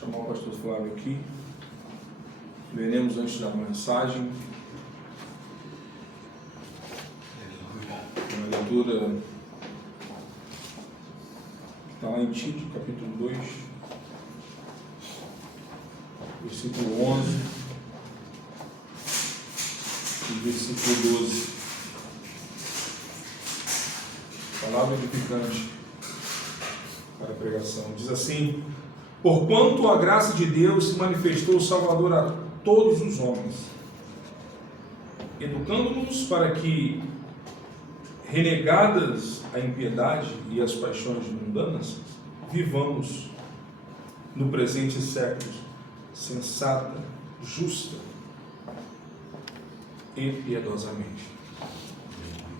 chamar o pastor Flávio aqui. Veremos antes da mensagem uma leitura que está lá em Tito, capítulo 2, versículo 11 e versículo 12. Palavra edificante para a pregação. Diz assim: porquanto a graça de Deus se manifestou Salvador a todos os homens, educando-nos para que, renegadas a impiedade e as paixões mundanas, vivamos no presente século sensata, justa e piedosamente.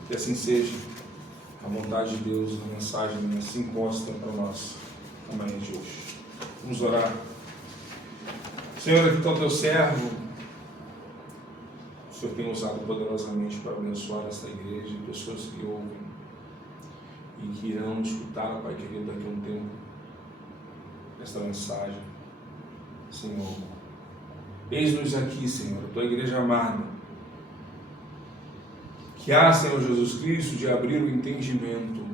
Que assim seja a vontade de Deus na mensagem assim posta para nós na manhã de hoje. Vamos orar. Senhor, aqui está o teu servo. O Senhor tem usado poderosamente para abençoar esta igreja e pessoas que ouvem e que irão escutar, Pai querido, daqui a um tempo esta mensagem. Senhor, eis-nos aqui, Senhor, a tua igreja amada, que há, Senhor Jesus Cristo, de abrir o entendimento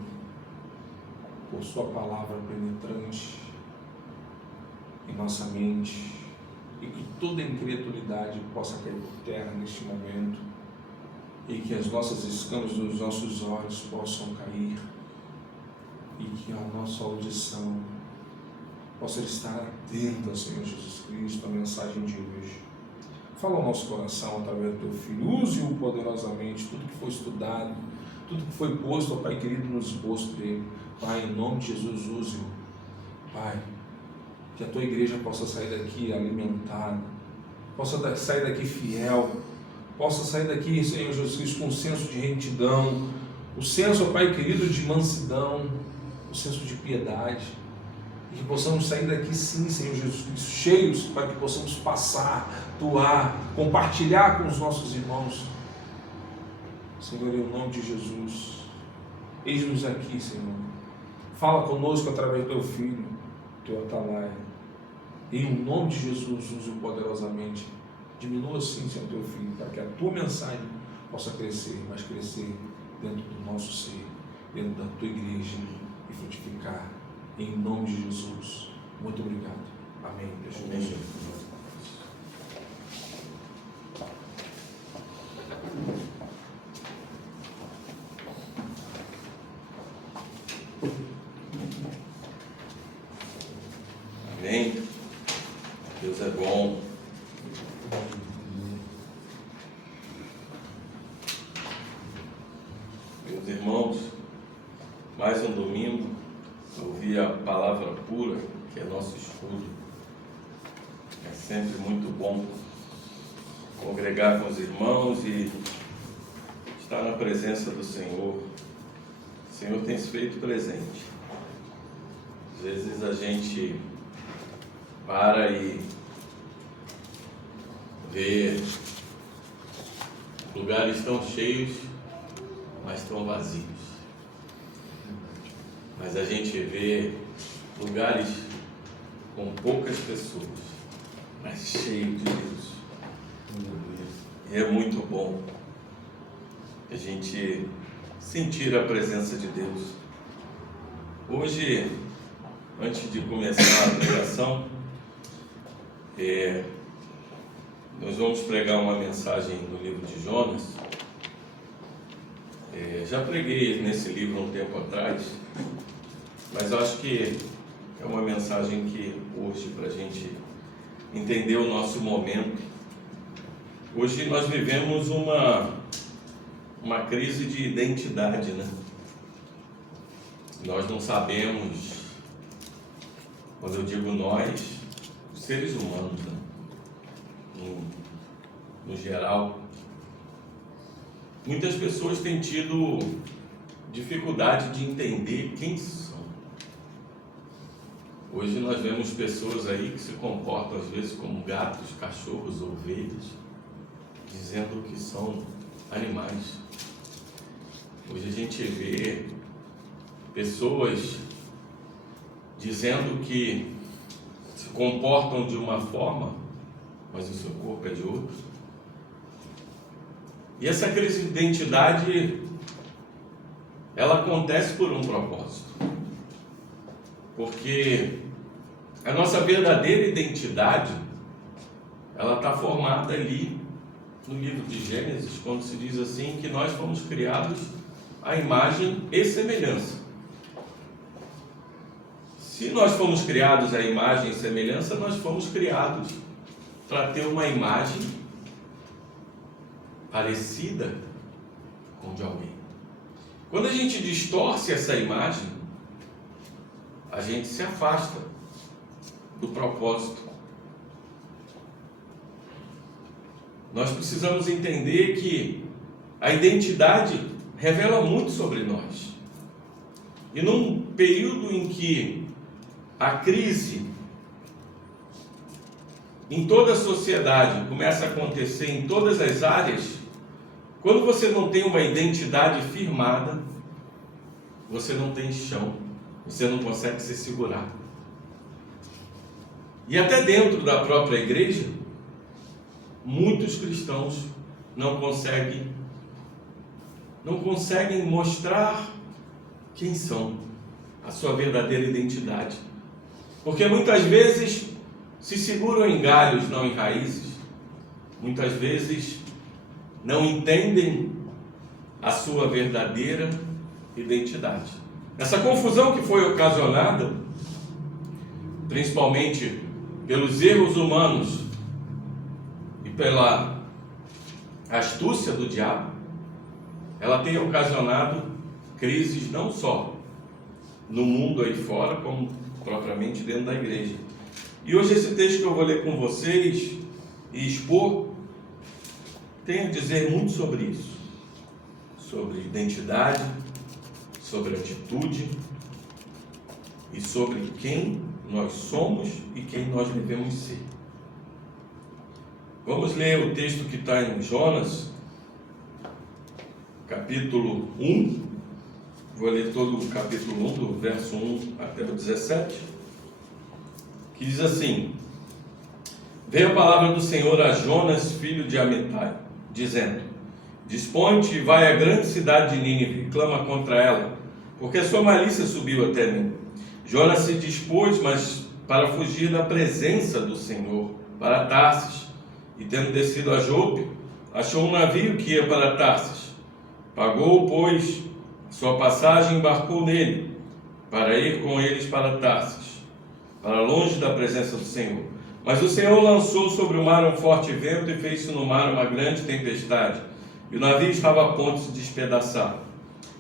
por sua palavra penetrante em nossa mente, e que toda incredulidade possa cair por terra neste momento, e que as nossas escamas dos nossos olhos possam cair, e que a nossa audição possa estar atenta, Senhor Jesus Cristo, à mensagem de hoje. Fala ao nosso coração através do teu Filho, use-o poderosamente, tudo que foi estudado, tudo que foi posto, ó Pai querido, no esboço dele. Pai, em nome de Jesus, use-o. Pai, que a tua igreja possa sair daqui alimentada, possa sair daqui fiel, possa sair daqui, Senhor Jesus Cristo, com um senso de retidão, o senso, ó Pai querido, de mansidão, o senso de piedade, e que possamos sair daqui sim, Senhor Jesus Cristo, cheios, para que possamos passar, doar, compartilhar com os nossos irmãos. Senhor, em nome de Jesus, eis-nos aqui, Senhor, fala conosco através do teu Filho, teu atalaia. Em nome de Jesus, use-o poderosamente. Diminua sim, Senhor, teu Filho, para que a tua mensagem possa crescer, mas crescer dentro do nosso ser, dentro da tua igreja, e frutificar. Em nome de Jesus. Muito obrigado. Amém. Deus te abençoe. Amém. Deus é bom. Meus irmãos, mais um domingo, ouvir a palavra pura, que é nosso escudo. É sempre muito bom congregar com os irmãos e estar na presença do Senhor. O Senhor tem se feito presente. Às vezes a gente para e vê lugares tão cheios, mas tão vazios. Mas a gente vê lugares com poucas pessoas, mas cheios de Deus. E é muito bom a gente sentir a presença de Deus. Hoje, antes de começar a pregação, nós vamos pregar uma mensagem do livro de Jonas. Já preguei nesse livro um tempo atrás, mas eu acho que é uma mensagem que hoje, para a gente entender o nosso momento, hoje nós vivemos uma crise de identidade, né? Nós não sabemos, quando eu digo nós, os seres humanos, né? No geral, muitas pessoas têm tido dificuldade de entender quem são. Hoje nós vemos pessoas aí que se comportam às vezes como gatos, cachorros, ovelhas, dizendo que são animais. Hoje a gente vê pessoas dizendo que se comportam de uma forma, mas o seu corpo é de outra. E essa crise de identidade, ela acontece por um propósito. Porque a nossa verdadeira identidade, ela está formada ali no livro de Gênesis, quando se diz assim, que nós fomos criados à imagem e semelhança. Se nós fomos criados à imagem e semelhança, nós fomos criados para ter uma imagem parecida com de alguém. Quando a gente distorce essa imagem, a gente se afasta do propósito. Nós precisamos entender que a identidade revela muito sobre nós. E num período em que a crise em toda a sociedade começa a acontecer em todas as áreas, quando você não tem uma identidade firmada, você não tem chão, você não consegue se segurar. E até dentro da própria igreja, muitos cristãos não conseguem mostrar quem são, a sua verdadeira identidade. Porque muitas vezes se seguram em galhos, não em raízes. Muitas vezes não entendem a sua verdadeira identidade. Essa confusão que foi ocasionada, principalmente pelos erros humanos e pela astúcia do diabo, ela tem ocasionado crises não só no mundo aí fora, como propriamente dentro da igreja. E hoje esse texto que eu vou ler com vocês e expor tem a dizer muito sobre isso, sobre identidade, sobre atitude e sobre quem nós somos e quem nós devemos ser. Vamos ler o texto que está em Jonas, capítulo 1. Vou ler todo o capítulo 1, do verso 1 até o 17, que diz assim: Veio a palavra do Senhor a Jonas, filho de Amitai, dizendo: Dispõe-te e vai à grande cidade de Nínive, e clama contra ela, porque a sua malícia subiu até mim. Jonas se dispôs, mas para fugir da presença do Senhor, para Tarsis, e tendo descido a Jope, achou um navio que ia para Tarsis. Pagou, pois, sua passagem e embarcou nele, para ir com eles para Tarsis, para longe da presença do Senhor. Mas o Senhor lançou sobre o mar um forte vento e fez-se no mar uma grande tempestade, e o navio estava a ponto de se despedaçar.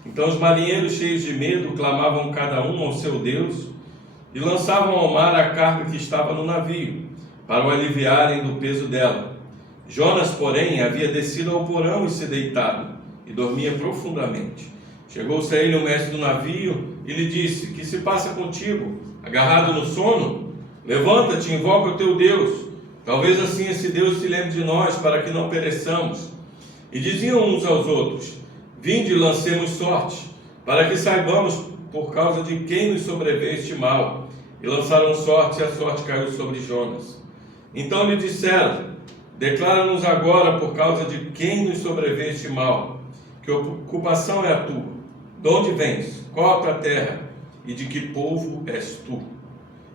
Então os marinheiros, cheios de medo, clamavam cada um ao seu Deus, e lançavam ao mar a carga que estava no navio, para o aliviarem do peso dela. Jonas, porém, havia descido ao porão e se deitado, e dormia profundamente. Chegou-se a ele o mestre do navio e lhe disse: Que se passa contigo? Agarrado no sono? Levanta-te e invoca o teu Deus. Talvez assim esse Deus se lembre de nós, para que não pereçamos. E diziam uns aos outros: Vinde e lancemos sorte, para que saibamos por causa de quem nos sobreveio este mal. E lançaram sorte, e a sorte caiu sobre Jonas. Então lhe disseram: Declara-nos agora por causa de quem nos sobreveio este mal. Que ocupação é a tua? De onde vens? Qual a tua terra? E de que povo és tu?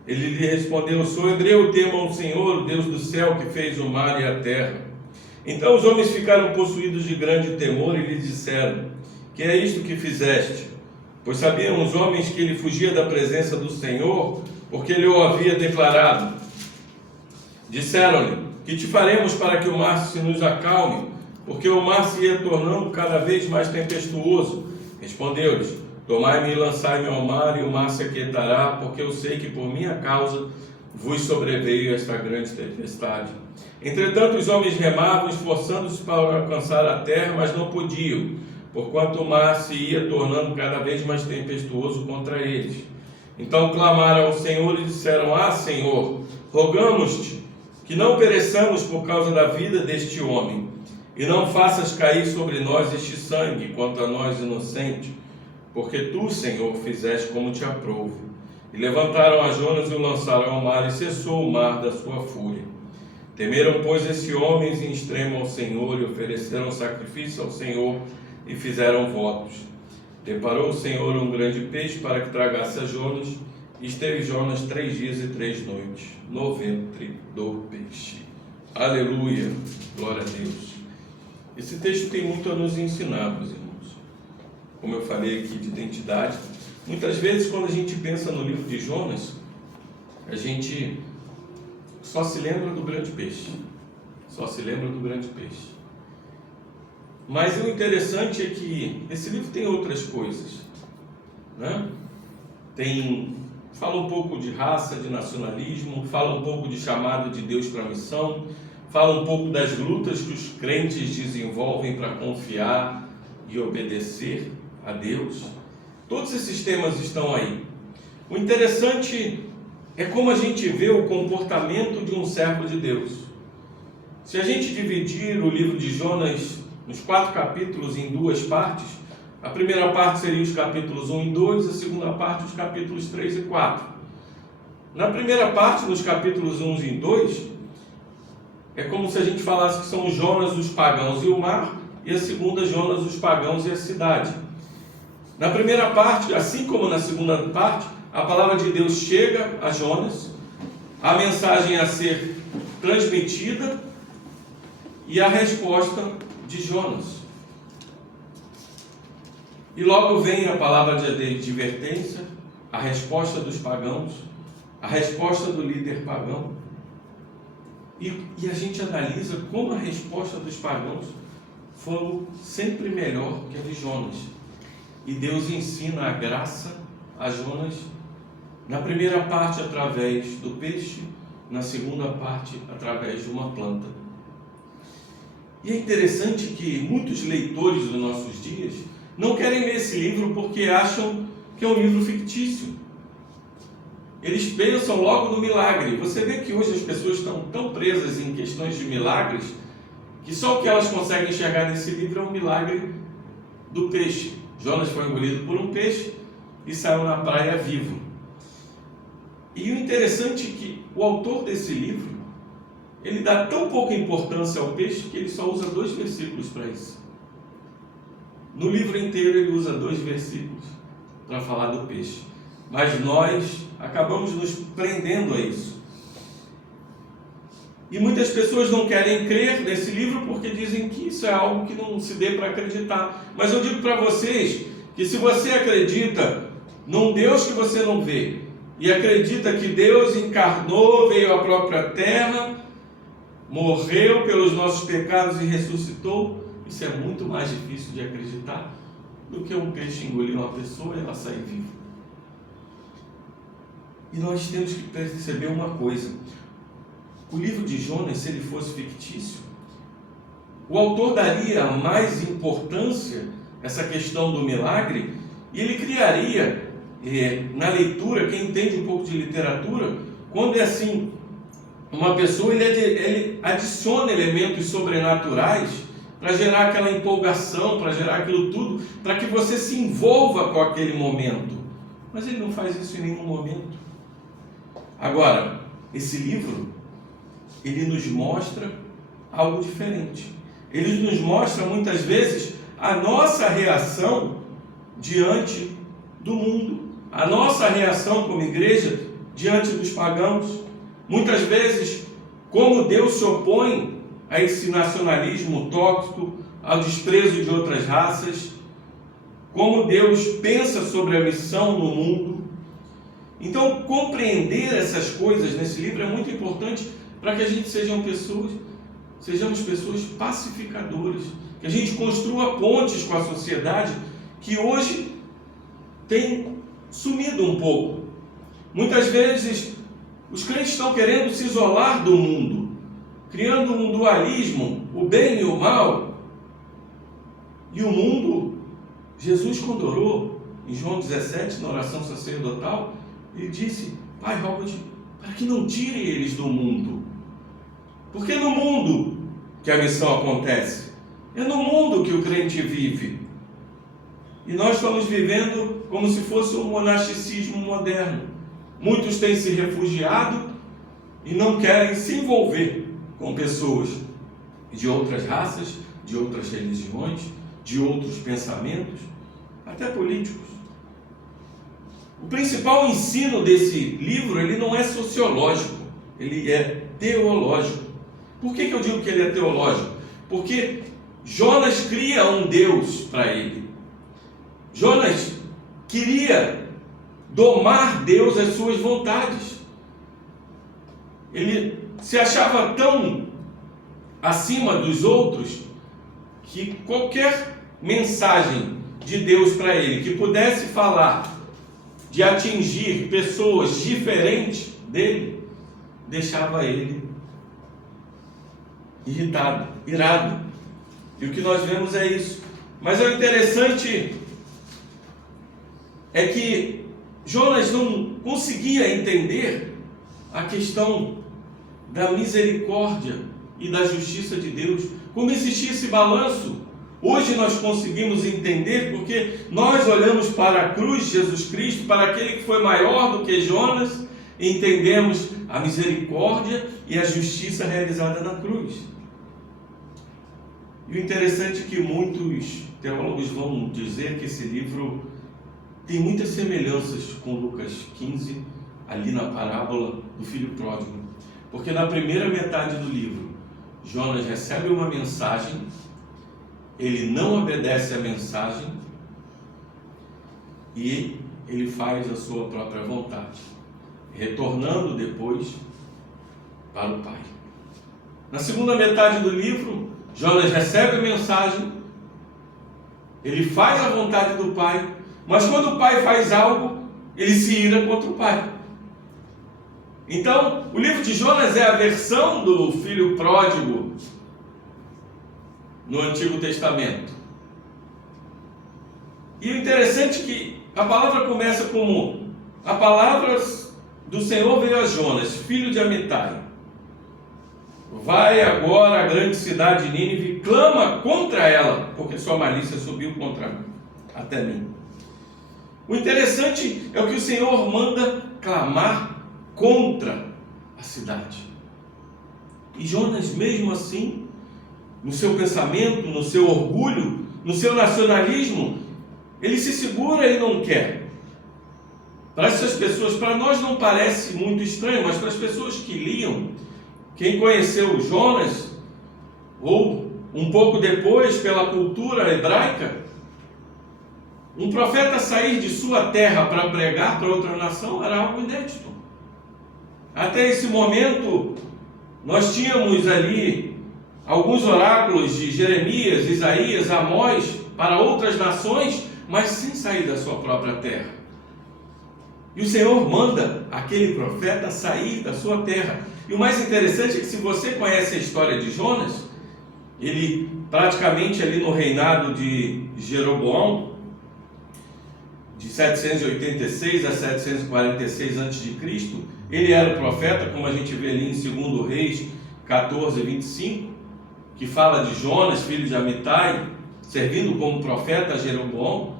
Ele lhe respondeu: Sou hebreu, temo ao Senhor, o Deus do céu, que fez o mar e a terra. Então os homens ficaram possuídos de grande temor e lhe disseram: Que é isto que fizeste? Pois sabiam os homens que ele fugia da presença do Senhor, porque ele o havia declarado. Disseram-lhe: Que te faremos para que o mar se nos acalme? Porque o mar se ia tornando cada vez mais tempestuoso. Respondeu-lhes: Tomai-me e lançai-me ao mar, e o mar se aquietará, porque eu sei que por minha causa vos sobreveio esta grande tempestade. Entretanto os homens remavam, esforçando-se para alcançar a terra, mas não podiam, porquanto o mar se ia tornando cada vez mais tempestuoso contra eles. Então clamaram ao Senhor e disseram: Ah, Senhor, rogamos-te que não pereçamos por causa da vida deste homem, e não faças cair sobre nós este sangue, quanto a nós inocentes, porque tu, Senhor, fizeste como te aprouve. E levantaram a Jonas e o lançaram ao mar, e cessou o mar da sua fúria. Temeram, pois, esses homens em extremo ao Senhor, e ofereceram sacrifício ao Senhor, e fizeram votos. Preparou o Senhor um grande peixe para que tragasse a Jonas, e esteve Jonas 3 dias e 3 noites no ventre do peixe. Aleluia, glória a Deus. Esse texto tem muito a nos ensinar, meus irmãos. Como eu falei aqui de identidade, muitas vezes quando a gente pensa no livro de Jonas, a gente só se lembra do grande peixe. Só se lembra do grande peixe. Mas o interessante é que esse livro tem outras coisas, né? Fala um pouco de raça, de nacionalismo, fala um pouco de chamado de Deus para a missão, fala um pouco das lutas que os crentes desenvolvem para confiar e obedecer a Deus. Todos esses temas estão aí. O interessante é como a gente vê o comportamento de um servo de Deus. Se a gente dividir o livro de Jonas nos 4 capítulos em 2 partes, a primeira parte seria os capítulos 1 e 2, a segunda parte os capítulos 3 e 4. Na primeira parte, nos capítulos 1 e 2, é como se a gente falasse que são Jonas, os pagãos e o mar, e a segunda, Jonas, os pagãos e a cidade. Na primeira parte, assim como na segunda parte, a palavra de Deus chega a Jonas, a mensagem a ser transmitida e a resposta de Jonas. E logo vem a palavra de advertência, a resposta dos pagãos, a resposta do líder pagão. E a gente analisa como a resposta dos pagãos foi sempre melhor que a de Jonas. E Deus ensina a graça a Jonas, na primeira parte através do peixe, na segunda parte através de uma planta. E é interessante que muitos leitores dos nossos dias não querem ler esse livro porque acham que é um livro fictício. Eles pensam logo no milagre. Você vê que hoje as pessoas estão tão presas em questões de milagres que só o que elas conseguem enxergar nesse livro é um milagre do peixe. Jonas foi engolido por um peixe e saiu na praia vivo. E o interessante é que o autor desse livro, ele dá tão pouca importância ao peixe que ele só usa 2 versículos para isso. No livro inteiro ele usa 2 versículos para falar do peixe. Mas nós acabamos nos prendendo a isso. E muitas pessoas não querem crer nesse livro porque dizem que isso é algo que não se dê para acreditar. Mas eu digo para vocês que se você acredita num Deus que você não vê, e acredita que Deus encarnou, veio à própria terra, morreu pelos nossos pecados e ressuscitou, isso é muito mais difícil de acreditar do que um peixe engolir uma pessoa e ela sair viva. E nós temos que perceber uma coisa: o livro de Jonas, se ele fosse fictício, o autor daria mais importância a essa questão do milagre, e ele criaria, na leitura, quem entende um pouco de literatura, quando é assim, uma pessoa, ele adiciona elementos sobrenaturais para gerar aquela empolgação, para gerar aquilo tudo, para que você se envolva com aquele momento. Mas ele não faz isso em nenhum momento. Agora, esse livro, ele nos mostra algo diferente. Ele nos mostra muitas vezes a nossa reação diante do mundo, a nossa reação como igreja diante dos pagãos. Muitas vezes, como Deus se opõe a esse nacionalismo tóxico, ao desprezo de outras raças, como Deus pensa sobre a missão no mundo. Então, compreender essas coisas nesse livro é muito importante para que a gente sejamos pessoas pacificadoras, que a gente construa pontes com a sociedade que hoje tem sumido um pouco. Muitas vezes os crentes estão querendo se isolar do mundo, criando um dualismo, o bem e o mal. E o mundo, Jesus, quando orou em João 17, na oração sacerdotal, ele disse: Pai, rogo-te para que não tire eles do mundo. Porque é no mundo que a missão acontece, é no mundo que o crente vive. E nós estamos vivendo como se fosse um monasticismo moderno. muitos têm se refugiado e não querem se envolver com pessoas de outras raças, de outras religiões, de outros pensamentos, até políticos. O principal ensino desse livro, ele não é sociológico, ele é teológico. Por que eu digo que ele é teológico? Porque Jonas cria um Deus para ele. Jonas queria domar Deus às suas vontades. Ele se achava tão acima dos outros que qualquer mensagem de Deus para ele que pudesse falar de atingir pessoas diferentes dele, deixava ele irritado, irado. E o que nós vemos é isso. Mas o interessante é que Jonas não conseguia entender a questão da misericórdia e da justiça de Deus. Como existia esse balanço, hoje nós conseguimos entender, porque nós olhamos para a cruz de Jesus Cristo, para aquele que foi maior do que Jonas, e entendemos a misericórdia e a justiça realizada na cruz. E o interessante é que muitos teólogos vão dizer que esse livro tem muitas semelhanças com Lucas 15, ali na parábola do filho pródigo. Porque na primeira metade do livro, Jonas recebe uma mensagem, ele não obedece à mensagem e ele faz a sua própria vontade, retornando depois para o Pai. Na segunda metade do livro, Jonas recebe a mensagem, ele faz a vontade do Pai, mas quando o Pai faz algo, ele se ira contra o Pai. Então, o livro de Jonas é a versão do filho pródigo no Antigo Testamento. E o interessante é que a palavra começa como: a palavra do Senhor veio a Jonas, filho de Amitai. Vai agora à grande cidade de Nínive, clama contra ela, porque sua malícia subiu até mim. O interessante é o que o Senhor manda clamar contra a cidade. E Jonas, mesmo assim, no seu pensamento, no seu orgulho, no seu nacionalismo, ele se segura e não quer. Para essas pessoas, para nós não parece muito estranho, mas para as pessoas que liam, quem conheceu Jonas, ou um pouco depois pela cultura hebraica, um profeta sair de sua terra para pregar para outra nação era algo inédito. Até esse momento, nós tínhamos ali alguns oráculos de Jeremias, Isaías, Amós para outras nações, mas sem sair da sua própria terra. E o Senhor manda aquele profeta sair da sua terra. E o mais interessante é que, se você conhece a história de Jonas, ele praticamente ali no reinado de Jeroboão, de 786 a 746 a.C., ele era o profeta, como a gente vê ali em 2 Reis 14, 25, que fala de Jonas, filho de Amitai, servindo como profeta a Jeroboão.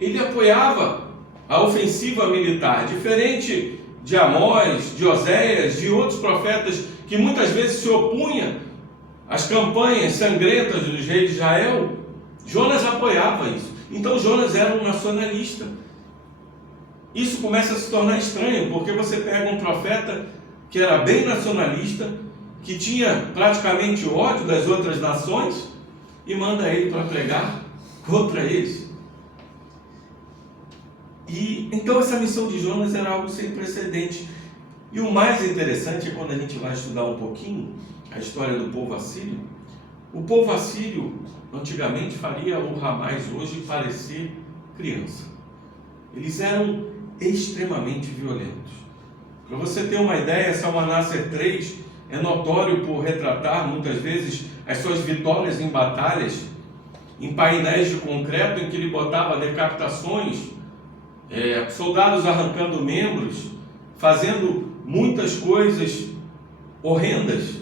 Ele apoiava a ofensiva militar, diferente de Amós, de Oséias, de outros profetas que muitas vezes se opunham às campanhas sangrentas dos reis de Israel. Jonas apoiava isso. Então Jonas era um nacionalista. Isso começa a se tornar estranho, porque você pega um profeta que era bem nacionalista, que tinha praticamente ódio das outras nações, e manda ele para pregar contra eles. E então essa missão de Jonas era algo sem precedente. E o mais interessante é quando a gente vai estudar um pouquinho a história do povo assírio. O povo assírio antigamente faria o Ramais hoje parecer criança. Eles eram extremamente violentos. Para você ter uma ideia, Salmanaser 3 é notório por retratar muitas vezes as suas vitórias em batalhas em painéis de concreto, em que ele botava decapitações, soldados arrancando membros, fazendo muitas coisas horrendas.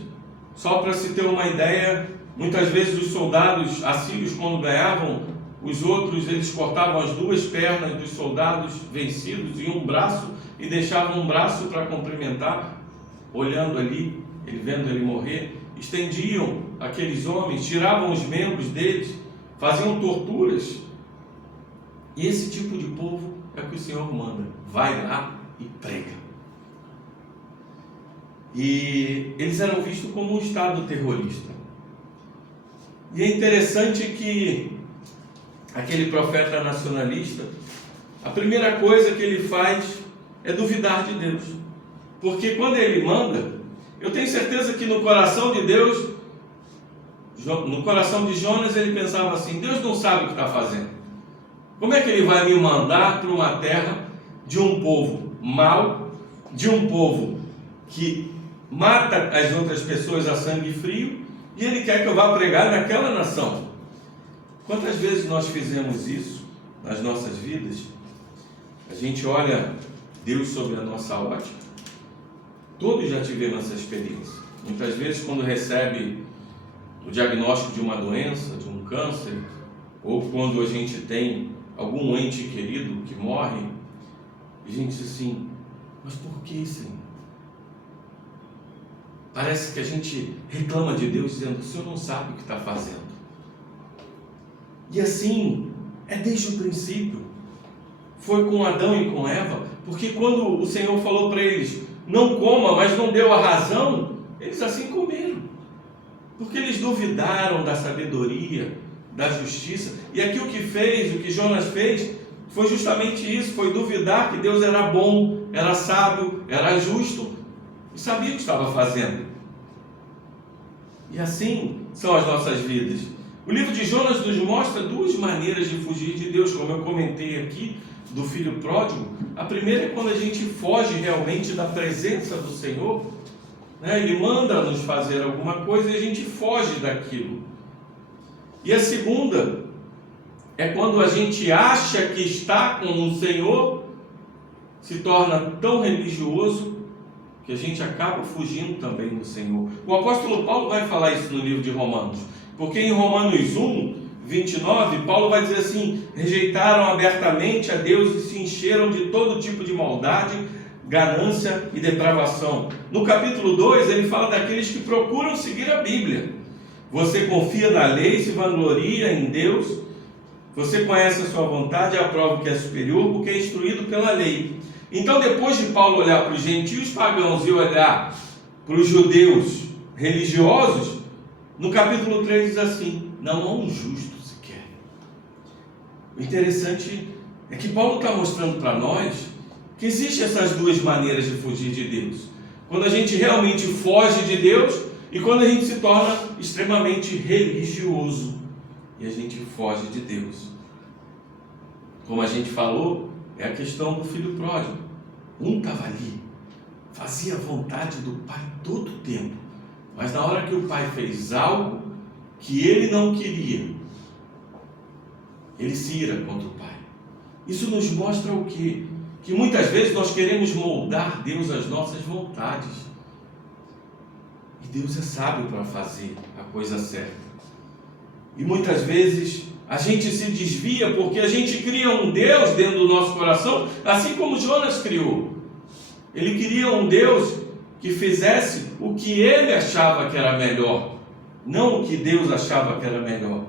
Só para se ter uma ideia, muitas vezes os soldados assírios, quando ganhavam, os outros, eles cortavam as 2 pernas dos soldados vencidos e um braço, e deixavam um braço para cumprimentar, olhando ali, vendo ele morrer, estendiam aqueles homens, tiravam os membros deles, faziam torturas. E esse tipo de povo é o que o Senhor manda: vai lá e prega. E eles eram vistos como um estado terrorista. E é interessante que aquele profeta nacionalista, a primeira coisa que ele faz é duvidar de Deus. Porque quando ele manda, eu tenho certeza que no coração de Deus, no coração de Jonas, ele pensava assim: Deus não sabe o que está fazendo. Como é que ele vai me mandar para uma terra de um povo mau, de um povo que mata as outras pessoas a sangue frio, e ele quer que eu vá pregar naquela nação? Quantas vezes nós fizemos isso nas nossas vidas? A gente olha Deus sob a nossa ótica. Todos já tivemos essa experiência. Muitas vezes, quando recebe o diagnóstico de uma doença, de um câncer, ou quando a gente tem algum ente querido que morre, a gente diz assim: mas por que, Senhor? Parece que a gente reclama de Deus dizendo: o Senhor não sabe o que está fazendo. E assim é desde o princípio. Foi com Adão e com Eva, porque quando o Senhor falou para eles: não coma, mas não deu a razão, eles assim comeram, porque eles duvidaram da sabedoria, da justiça. E aqui o que Jonas fez, foi justamente isso: foi duvidar que Deus era bom, era sábio, era justo, e sabia o que estava fazendo. E assim são as nossas vidas. O livro de Jonas nos mostra duas maneiras de fugir de Deus, como eu comentei aqui, do filho pródigo. A primeira é quando a gente foge realmente da presença do Senhor, né? Ele manda nos fazer alguma coisa e a gente foge daquilo. E a segunda é quando a gente acha que está com o Senhor, se torna tão religioso que a gente acaba fugindo também do Senhor. O apóstolo Paulo vai falar isso no livro de Romanos, porque em Romanos 1, 29, Paulo vai dizer assim: rejeitaram abertamente a Deus e se encheram de todo tipo de maldade, ganância e depravação. No capítulo 2, ele fala daqueles que procuram seguir a Bíblia. Você confia na lei, se vangloria em Deus, você conhece a sua vontade e aprova o que é superior, porque é instruído pela lei. Então, depois de Paulo olhar para os gentios pagãos e olhar para os judeus religiosos, no capítulo 3 diz assim: não há um justo sequer. O interessante é que Paulo está mostrando para nós que existem essas duas maneiras de fugir de Deus: quando a gente realmente foge de Deus e quando a gente se torna extremamente religioso e a gente foge de Deus. Como a gente falou, é a questão do filho pródigo. Um estava ali, fazia a vontade do pai todo o tempo, mas na hora que o pai fez algo que ele não queria, ele se ira contra o pai. Isso nos mostra o quê? Que muitas vezes nós queremos moldar Deus às nossas vontades, e Deus é sábio para fazer a coisa certa. E muitas vezes a gente se desvia porque a gente cria um Deus dentro do nosso coração, assim como Jonas criou. Ele queria um Deus que fizesse o que ele achava que era melhor, não o que Deus achava que era melhor.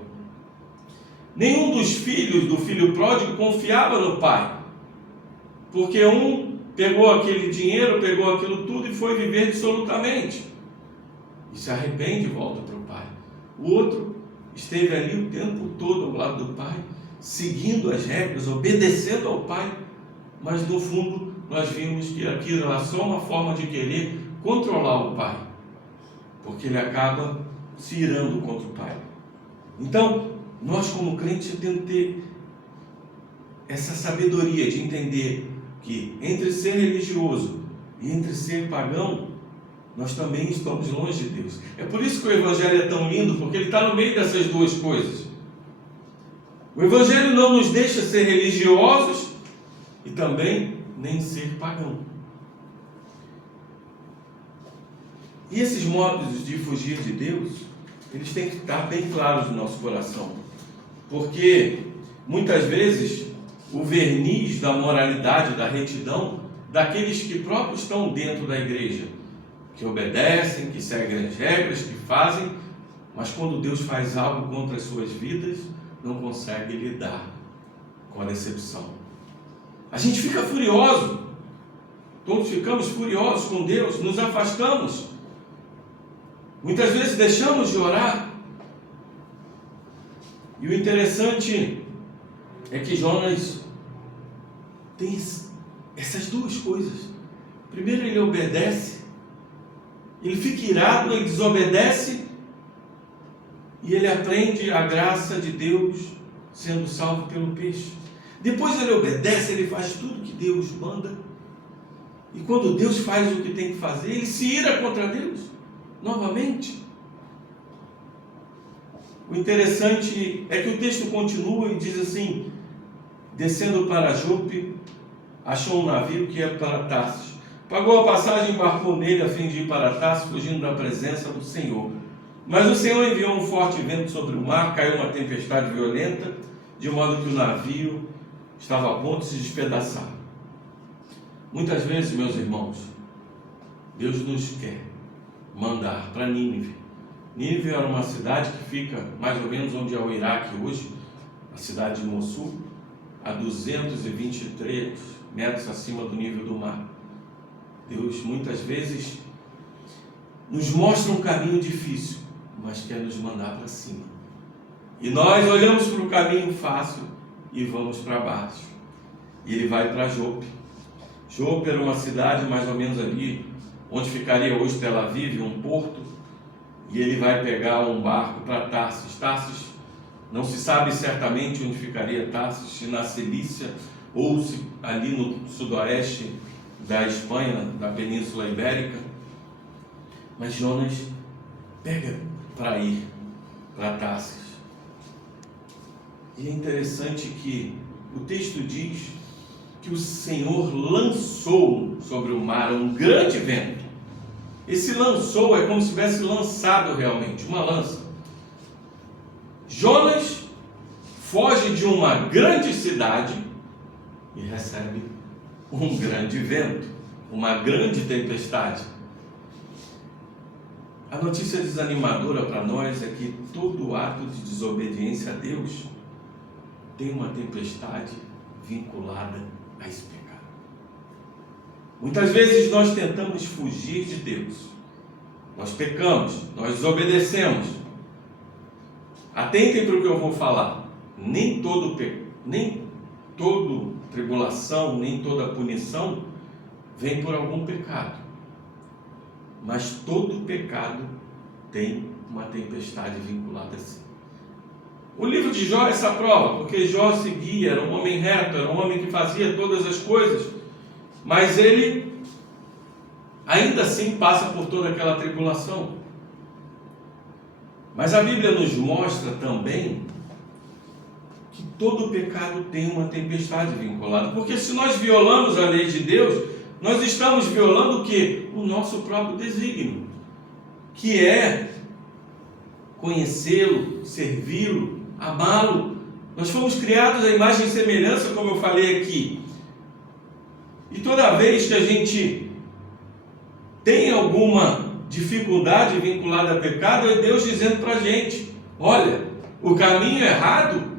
Nenhum dos filhos do filho pródigo confiava no pai, porque um pegou aquele dinheiro, pegou aquilo tudo e foi viver dissolutamente, e se arrepende e volta para o pai. O outro esteve ali o tempo todo ao lado do pai, seguindo as regras, obedecendo ao pai, mas no fundo nós vimos que aquilo era só uma forma de querer controlar o pai, porque ele acaba se irando contra o pai. Então, nós como crentes temos que ter essa sabedoria de entender que entre ser religioso e entre ser pagão, nós também estamos longe de Deus. É por isso que o Evangelho é tão lindo, porque ele está no meio dessas duas coisas. O Evangelho não nos deixa ser religiosos e também nem ser pagão. E esses modos de fugir de Deus, eles têm que estar bem claros no nosso coração, porque muitas vezes o verniz da moralidade, da retidão, daqueles que próprios estão dentro da igreja, que obedecem, que seguem as regras, que fazem, mas quando Deus faz algo contra as suas vidas, não consegue lidar com a decepção. A gente fica furioso, todos ficamos furiosos com Deus, nos afastamos, muitas vezes deixamos de orar. E o interessante é que Jonas tem essas duas coisas. Primeiro, ele obedece, ele fica irado, ele desobedece, e ele aprende a graça de Deus sendo salvo pelo peixe. Depois ele obedece, ele faz tudo que Deus manda, e quando Deus faz o que tem que fazer, ele se ira contra Deus novamente. O interessante é que o texto continua e diz assim: descendo para Jope, achou um navio que ia para Tarsis. Pagou a passagem e embarcou nele a fim de ir para Tarsis, fugindo da presença do Senhor. Mas o Senhor enviou um forte vento sobre o mar, caiu uma tempestade violenta, de modo que o navio estava a ponto de se despedaçar. Muitas vezes, meus irmãos, Deus nos quer mandar para Nínive. Nínive era uma cidade que fica mais ou menos onde é o Iraque hoje, a cidade de Mossul, a 223 metros acima do nível do mar. Deus muitas vezes nos mostra um caminho difícil, mas quer nos mandar para cima. E nós olhamos para o caminho fácil e vamos para baixo. E ele vai para Jope. Jope era uma cidade mais ou menos ali, onde ficaria hoje Tel Aviv, um porto. E ele vai pegar um barco para Tarsis. Tarsis, não se sabe certamente onde ficaria Tarsis, se na Cilícia ou se ali no sudoeste da Espanha, da Península Ibérica. Mas Jonas pega para ir para Tarsis. E é interessante que o texto diz que o Senhor lançou sobre o mar um grande vento. Esse lançou é como se tivesse lançado realmente, uma lança. Jonas foge de uma grande cidade e recebe um grande vento, uma grande tempestade. A notícia desanimadora para nós é que todo ato de desobediência a Deus tem uma tempestade vinculada a esse pecado. Muitas vezes nós tentamos fugir de Deus, nós pecamos, nós desobedecemos. Atentem para o que eu vou falar. Nem toda tribulação, nem toda punição vem por algum pecado, mas todo pecado tem uma tempestade vinculada a si. O livro de Jó é essa prova, porque Jó seguia, era um homem reto, era um homem que fazia todas as coisas, mas ele ainda assim passa por toda aquela tribulação. Mas a Bíblia nos mostra também que todo pecado tem uma tempestade vinculada, porque se nós violamos a lei de Deus, nós estamos violando o quê? O nosso próprio desígnio, que é conhecê-lo, servi-lo, amá-lo. Nós fomos criados à imagem e semelhança, como eu falei aqui. E toda vez que a gente tem alguma dificuldade vinculada a pecado, é Deus dizendo para a gente: olha, o caminho errado,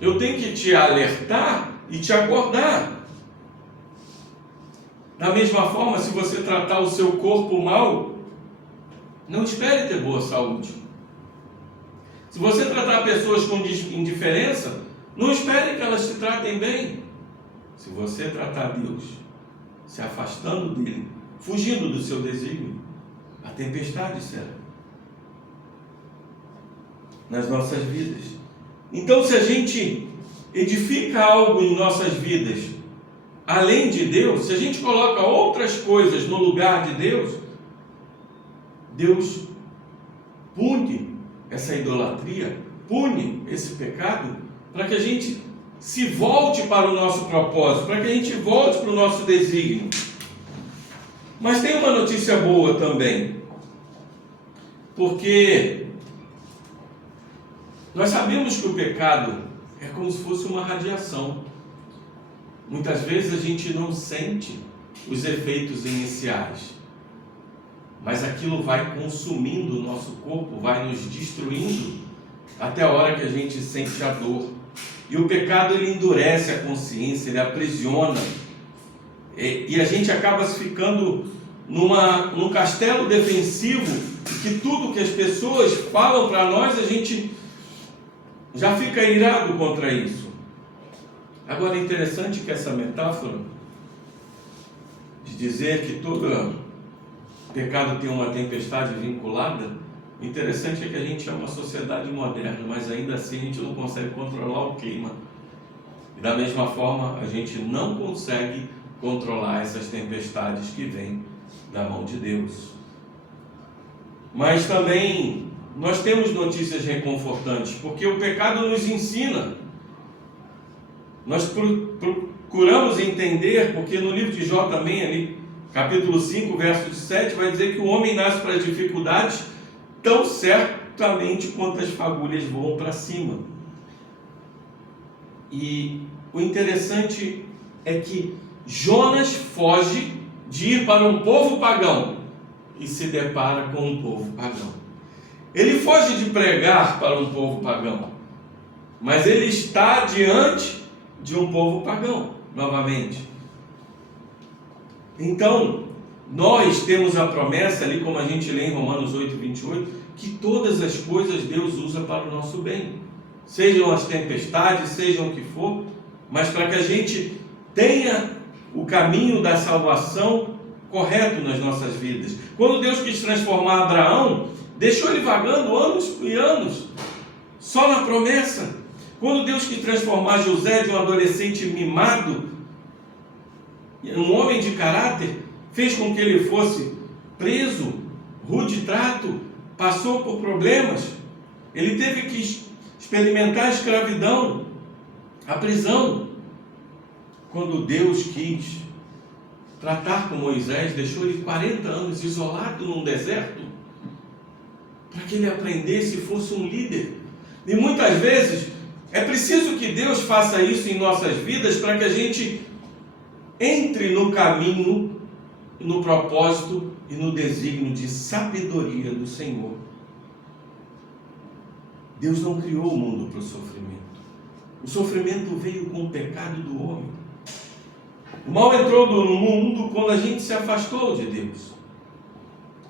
eu tenho que te alertar e te acordar. Da mesma forma, se você tratar o seu corpo mal, não espere ter boa saúde. Se você tratar pessoas com indiferença, não espere que elas te tratem bem. Se você tratar Deus, se afastando dele, fugindo do seu desígnio, a tempestade será nas nossas vidas. Então, se a gente edifica algo em nossas vidas além de Deus, se a gente coloca outras coisas no lugar de Deus, Deus pune essa idolatria, pune esse pecado, para que a gente se volte para o nosso propósito, para que a gente volte para o nosso desígnio. Mas tem uma notícia boa também, porque nós sabemos que o pecado é como se fosse uma radiação. Muitas vezes a gente não sente os efeitos iniciais, mas aquilo vai consumindo o nosso corpo, vai nos destruindo até a hora que a gente sente a dor. E o pecado, ele endurece a consciência, ele aprisiona, e a gente acaba ficando num castelo defensivo, que tudo que as pessoas falam para nós, a gente já fica irado contra isso. Agora é interessante que essa metáfora de dizer que todo pecado tem uma tempestade vinculada, interessante é que a gente é uma sociedade moderna, mas ainda assim a gente não consegue controlar o clima. E da mesma forma, a gente não consegue controlar essas tempestades que vêm da mão de Deus. Mas também nós temos notícias reconfortantes, porque o pecado nos ensina. Nós procuramos entender, porque no livro de Jó também, ali, capítulo 5, verso 7, vai dizer que o homem nasce para as dificuldades tão certamente quanto as fagulhas voam para cima. E o interessante é que Jonas foge de ir para um povo pagão e se depara com um povo pagão. Ele foge de pregar para um povo pagão, mas ele está diante de um povo pagão, novamente. Então, nós temos a promessa ali, como a gente lê em Romanos 8, 28, que todas as coisas Deus usa para o nosso bem. Sejam as tempestades, sejam o que for, mas para que a gente tenha o caminho da salvação correto nas nossas vidas. Quando Deus quis transformar Abraão, deixou ele vagando anos e anos, só na promessa. Quando Deus quis transformar José de um adolescente mimado, um homem de caráter, fez com que ele fosse preso, rude trato, passou por problemas, ele teve que experimentar a escravidão, a prisão. Quando Deus quis tratar com Moisés, deixou ele 40 anos isolado num deserto, para que ele aprendesse e fosse um líder. E muitas vezes é preciso que Deus faça isso em nossas vidas, para que a gente entre no caminho, no propósito e no desígnio de sabedoria do Senhor. Deus não criou o mundo para o sofrimento. O sofrimento veio com o pecado do homem. O mal entrou no mundo quando a gente se afastou de Deus.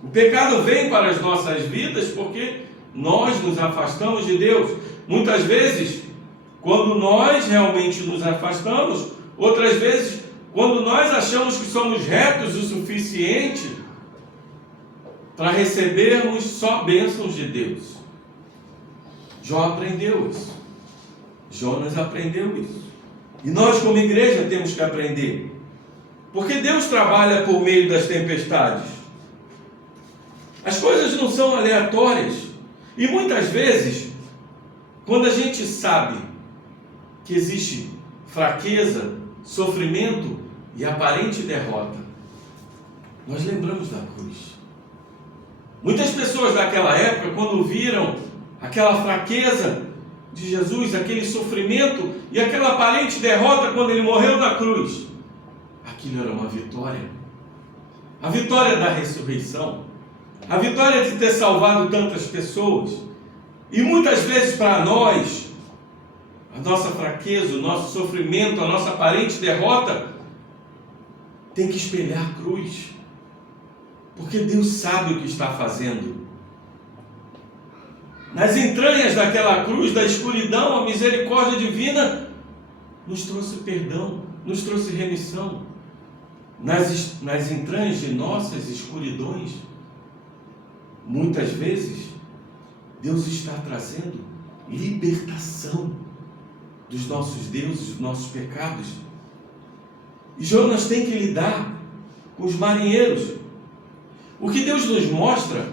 O pecado vem para as nossas vidas porque nós nos afastamos de Deus. Muitas vezes, quando nós realmente nos afastamos, outras vezes, quando nós achamos que somos retos o suficiente para recebermos só bênçãos de Deus. Jó aprendeu isso. Jonas aprendeu isso. E nós, como igreja, temos que aprender. Porque Deus trabalha por meio das tempestades. As coisas não são aleatórias. E muitas vezes, quando a gente sabe que existe fraqueza, sofrimento e aparente derrota, nós lembramos da cruz. Muitas pessoas daquela época, quando viram aquela fraqueza de Jesus, aquele sofrimento e aquela aparente derrota quando ele morreu na cruz, aquilo era uma vitória. A vitória da ressurreição, a vitória de ter salvado tantas pessoas. E muitas vezes para nós, a nossa fraqueza, o nosso sofrimento, a nossa aparente derrota tem que espelhar a cruz, porque Deus sabe o que está fazendo. Nas entranhas daquela cruz, da escuridão, a misericórdia divina nos trouxe perdão, nos trouxe remissão. Nas entranhas de nossas escuridões, muitas vezes, Deus está trazendo libertação dos nossos deuses, dos nossos pecados. E Jonas tem que lidar com os marinheiros. O que Deus nos mostra,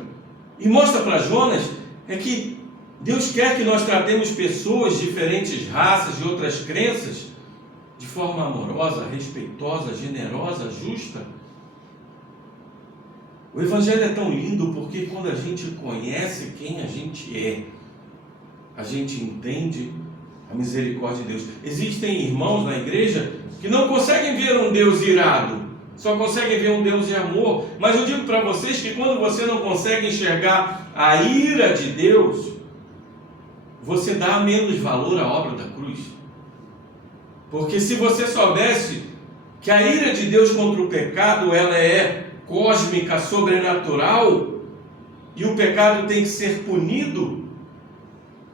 e mostra para Jonas, é que Deus quer que nós tratemos pessoas de diferentes raças, de outras crenças, de forma amorosa, respeitosa, generosa, justa. O Evangelho é tão lindo porque quando a gente conhece quem a gente é, a gente entende a misericórdia de Deus. Existem irmãos na igreja que não conseguem ver um Deus irado, só conseguem ver um Deus de amor. Mas eu digo para vocês que quando você não consegue enxergar a ira de Deus, você dá menos valor à obra da cruz. Porque se você soubesse que a ira de Deus contra o pecado, ela é cósmica, sobrenatural, e o pecado tem que ser punido,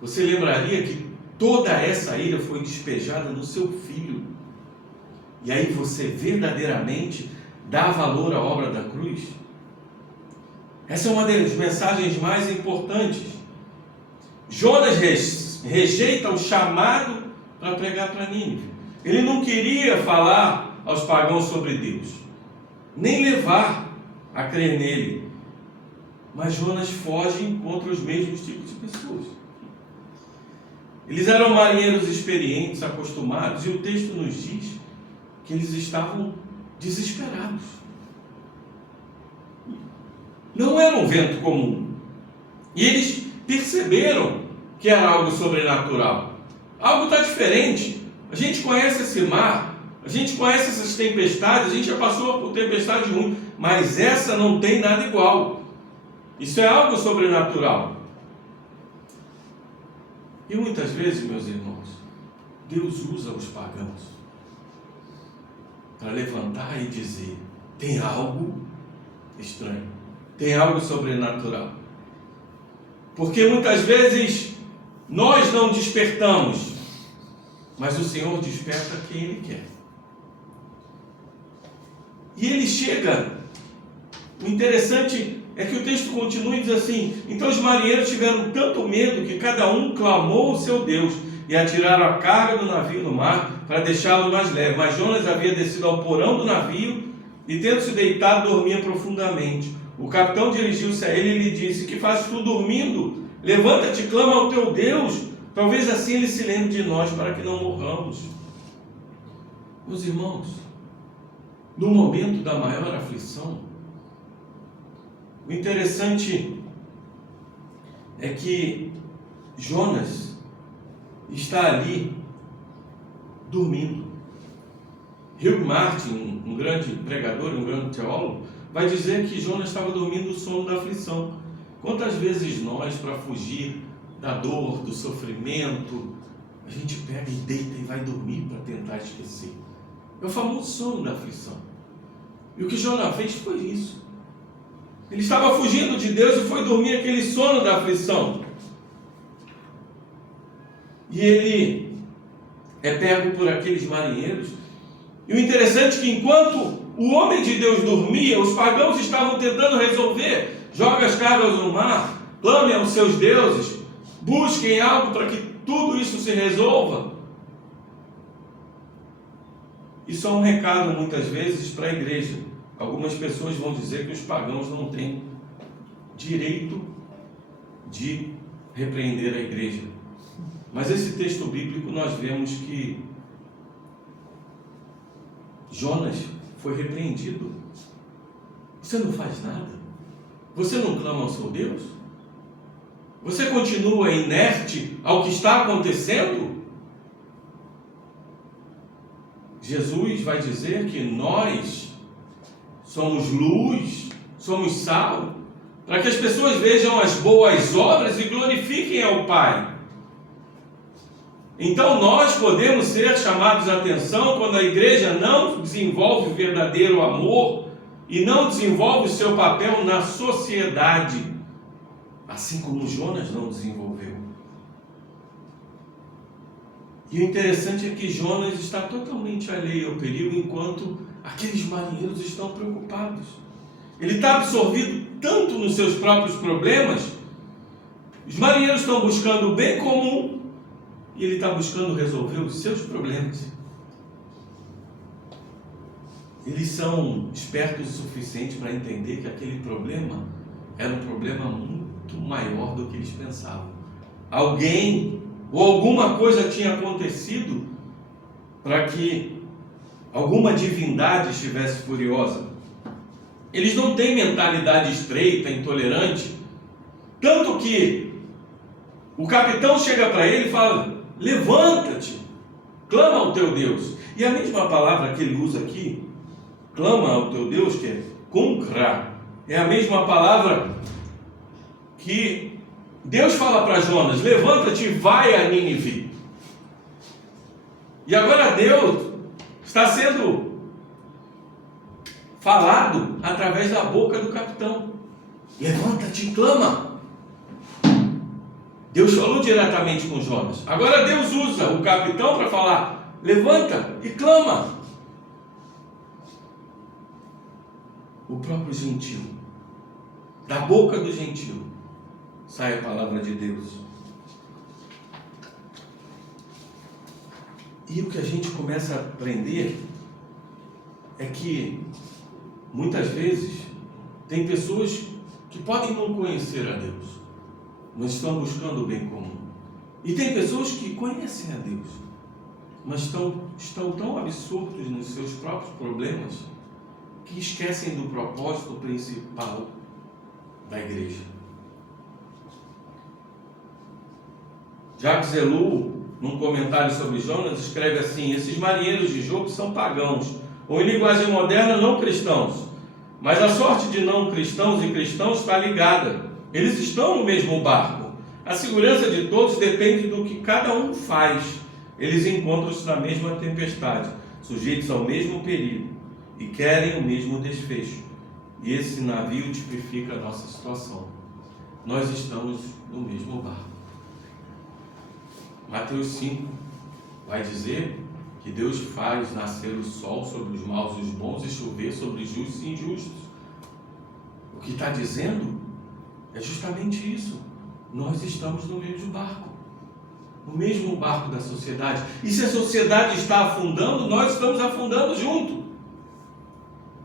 você lembraria que toda essa ira foi despejada no seu filho. E aí você verdadeiramente dá valor à obra da cruz. Essa é uma das mensagens mais importantes. Jonas rejeita o chamado para pregar para Nínive. Ele não queria falar aos pagãos sobre Deus, nem levar a crer nele. Mas Jonas foge contra os mesmos tipos de pessoas. Eles eram marinheiros experientes, acostumados, e o texto nos diz que eles estavam desesperados. Não era um vento comum. E eles perceberam que era algo sobrenatural. Algo está diferente. A gente conhece esse mar, a gente conhece essas tempestades, a gente já passou por tempestade ruim, mas essa não tem nada igual. Isso é algo sobrenatural. E muitas vezes, meus irmãos, Deus usa os pagãos para levantar e dizer: tem algo estranho, tem algo sobrenatural. Porque muitas vezes nós não despertamos, mas o Senhor desperta quem Ele quer. E Ele chega. O interessante é que o texto continua e diz assim: então os marinheiros tiveram tanto medo que cada um clamou ao seu Deus e atiraram a carga do navio no mar para deixá-lo mais leve. Mas Jonas havia descido ao porão do navio e, tendo se deitado, dormia profundamente. O capitão dirigiu-se a ele e lhe disse: que fazes tu dormindo? Levanta-te e clama ao teu Deus, talvez assim ele se lembre de nós para que não morramos. Meus irmãos, no momento da maior aflição, o interessante é que Jonas está ali dormindo. Hugh Martin, um grande pregador, um grande teólogo, vai dizer que Jonas estava dormindo o sono da aflição. Quantas vezes nós, para fugir da dor, do sofrimento, a gente pega e deita e vai dormir para tentar esquecer? É o famoso sono da aflição. E o que Jonas fez foi isso. Ele estava fugindo de Deus e foi dormir aquele sono da aflição. E ele é pego por aqueles marinheiros. E o interessante é que enquanto o homem de Deus dormia, os pagãos estavam tentando resolver. Joga as cargas no mar, clame aos seus deuses, busquem algo para que tudo isso se resolva. Isso é um recado muitas vezes para a igreja. Algumas pessoas vão dizer que os pagãos não têm direito de repreender a igreja. Mas esse texto bíblico nós vemos que Jonas foi repreendido. Você não faz nada? Você não clama ao seu Deus? Você continua inerte ao que está acontecendo? Jesus vai dizer que nós somos luz, somos sal, para que as pessoas vejam as boas obras e glorifiquem ao Pai. Então nós podemos ser chamados a atenção quando a igreja não desenvolve o verdadeiro amor e não desenvolve o seu papel na sociedade, assim como Jonas não desenvolveu. E o interessante é que Jonas está totalmente alheio ao perigo, enquanto aqueles marinheiros estão preocupados. Ele está absorvido tanto nos seus próprios problemas. Os marinheiros estão buscando o bem comum e ele está buscando resolver os seus problemas. Eles são espertos o suficiente para entender que aquele problema era um problema muito maior do que eles pensavam. Alguém ou alguma coisa tinha acontecido para que alguma divindade estivesse furiosa. Eles não têm mentalidade estreita, intolerante, tanto que o capitão chega para ele e fala: levanta-te, clama ao teu Deus. E a mesma palavra que ele usa aqui, clama ao teu Deus, que é Kunkra, é a mesma palavra que Deus fala para Jonas: levanta-te e vai a Nínive. E agora Deus está sendo falado através da boca do capitão: levanta-te e clama. Deus falou diretamente com Jonas. Agora Deus usa o capitão para falar: levanta e clama. O próprio gentil, da boca do gentil, sai a palavra de Deus. E o que a gente começa a aprender é que muitas vezes tem pessoas que podem não conhecer a Deus, mas estão buscando o bem comum. E tem pessoas que conhecem a Deus, mas estão tão absortos nos seus próprios problemas que esquecem do propósito principal da igreja. Jacques Ellul, num comentário sobre Jonas, escreve assim: esses marinheiros de Jope são pagãos, ou em linguagem moderna, não cristãos. Mas a sorte de não cristãos e cristãos está ligada. Eles estão no mesmo barco. A segurança de todos depende do que cada um faz. Eles encontram-se na mesma tempestade, sujeitos ao mesmo perigo, e querem o mesmo desfecho. E esse navio tipifica a nossa situação. Nós estamos no mesmo barco. Mateus 5 vai dizer que Deus faz nascer o sol sobre os maus e os bons e chover sobre os justos e injustos. O que está dizendo é justamente isso. Nós estamos no mesmo barco. No mesmo barco da sociedade. E se a sociedade está afundando, nós estamos afundando junto.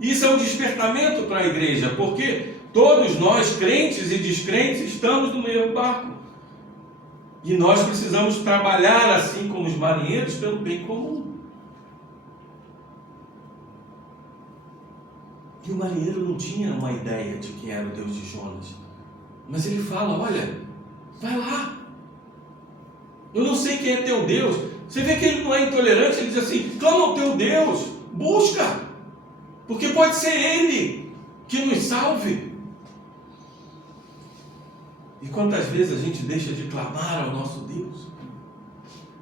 Isso é um despertamento para a igreja, porque todos nós, crentes e descrentes, estamos no mesmo barco. E nós precisamos trabalhar, assim como os marinheiros, pelo bem comum. E o marinheiro não tinha uma ideia de quem era o Deus de Jonas. Mas ele fala: olha, vai lá. Eu não sei quem é teu Deus. Você vê que ele não é intolerante, ele diz assim: clama ao teu Deus, busca. Porque pode ser Ele que nos salve. E quantas vezes a gente deixa de clamar ao nosso Deus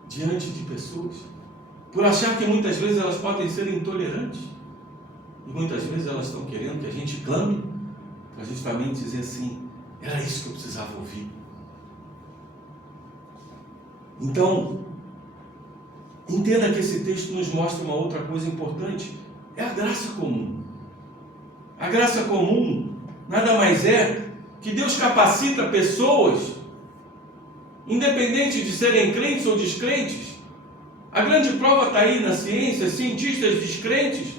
diante de pessoas, por achar que muitas vezes elas podem ser intolerantes, e muitas vezes elas estão querendo que a gente clame, para justamente dizer assim: era isso que eu precisava ouvir. Então, entenda que esse texto nos mostra uma outra coisa importante. É a graça comum. A graça comum nada mais é que Deus capacita pessoas, independente de serem crentes ou descrentes. A grande prova está aí na ciência: cientistas descrentes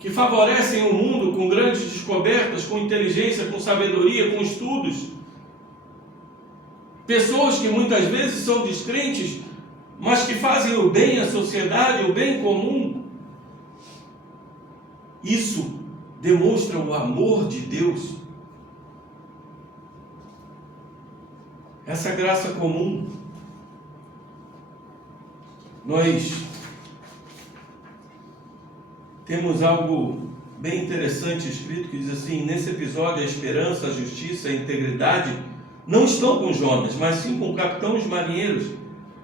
que favorecem o mundo com grandes descobertas, com inteligência, com sabedoria, com estudos. Pessoas que muitas vezes são descrentes, mas que fazem o bem à sociedade, o bem comum. Isso demonstra o amor de Deus. Essa graça comum. Nós temos algo bem interessante escrito que diz assim: nesse episódio a esperança, a justiça, a integridade não estão com Jonas, mas sim com o capitão e os marinheiros.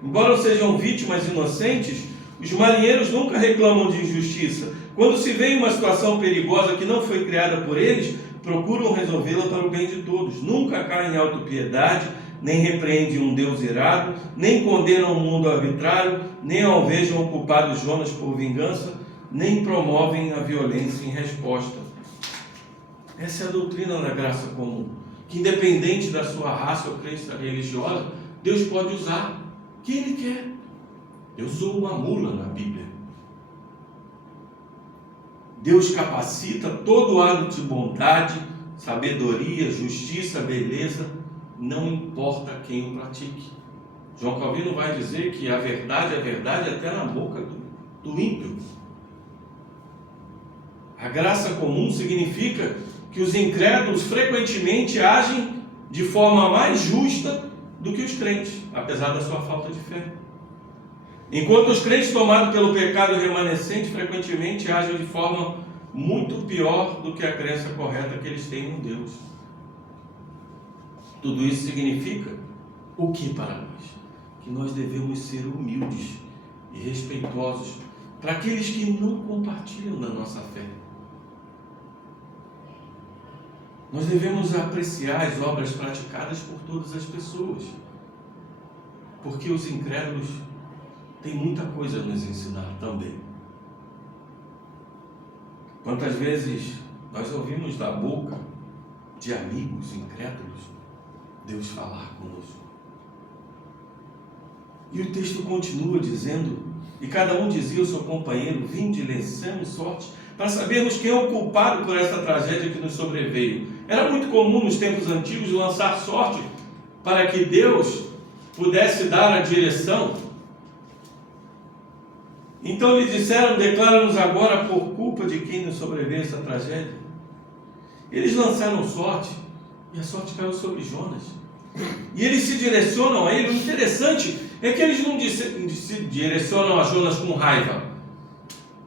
Embora sejam vítimas inocentes, os marinheiros nunca reclamam de injustiça. Quando se vê em uma situação perigosa que não foi criada por eles, procuram resolvê-la para o bem de todos. Nunca caem em autopiedade, nem repreendem um Deus irado, nem condenam um mundo arbitrário, nem alvejam o culpado Jonas por vingança, nem promovem a violência em resposta. Essa é a doutrina da graça comum, que independente da sua raça ou crença religiosa, Deus pode usar quem Ele quer. Deus usou uma mula na Bíblia. Deus capacita todo ato de bondade, sabedoria, justiça, beleza, não importa quem o pratique. João Calvino vai dizer que a verdade é até na boca do ímpio. A graça comum significa que os incrédulos frequentemente agem de forma mais justa do que os crentes, apesar da sua falta de fé. Enquanto os crentes tomados pelo pecado remanescente frequentemente agem de forma muito pior do que a crença correta que eles têm em Deus. Tudo isso significa o que para nós? Que nós devemos ser humildes e respeitosos para aqueles que não compartilham da nossa fé. Nós devemos apreciar as obras praticadas por todas as pessoas, porque os incrédulos têm muita coisa a nos ensinar também. Quantas vezes nós ouvimos da boca de amigos incrédulos Deus falar conosco? E o texto continua dizendo, e cada um dizia ao seu companheiro: vinde, lançemos sorte, para sabermos quem é o culpado por essa tragédia que nos sobreveio. Era muito comum nos tempos antigos lançar sorte para que Deus pudesse dar a direção. Então lhe disseram: declara-nos agora por culpa de quem nos sobreveio essa tragédia. Eles lançaram sorte e a sorte caiu sobre Jonas. E eles se direcionam a ele. O interessante é que eles não se direcionam a Jonas com raiva.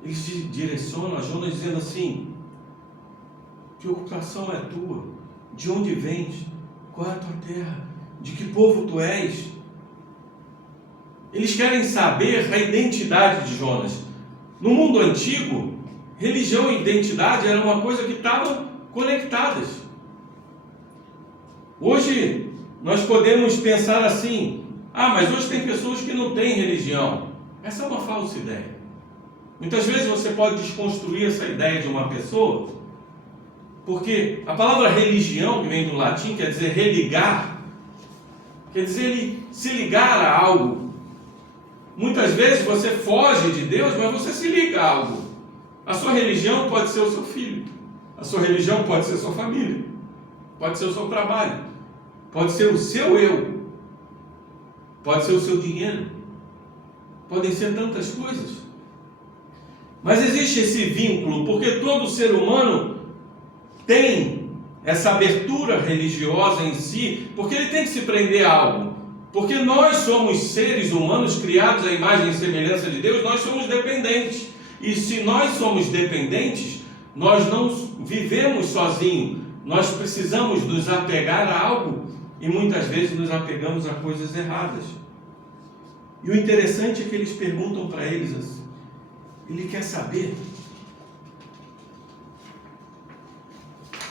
Eles se direcionam a Jonas dizendo assim: que ocupação é tua? De onde vens? Qual é a tua terra? De que povo tu és? Eles querem saber a identidade de Jonas. No mundo antigo, religião e identidade era uma coisa que estavam conectadas. Hoje, nós podemos pensar assim: mas hoje tem pessoas que não têm religião. Essa é uma falsa ideia. Muitas vezes você pode desconstruir essa ideia de uma pessoa, porque a palavra religião, que vem do latim, quer dizer religar, quer dizer ele se ligar a algo. Muitas vezes você foge de Deus, mas você se liga a algo. A sua religião pode ser o seu filho, a sua religião pode ser a sua família, pode ser o seu trabalho, pode ser o seu eu, pode ser o seu dinheiro, podem ser tantas coisas. Mas existe esse vínculo, porque todo ser humano tem essa abertura religiosa em si, porque ele tem que se prender a algo. Porque nós somos seres humanos criados à imagem e semelhança de Deus, nós somos dependentes. E se nós somos dependentes, nós não vivemos sozinhos. Nós precisamos nos apegar a algo e muitas vezes nos apegamos a coisas erradas. E o interessante é que eles perguntam para eles assim, ele quer saber: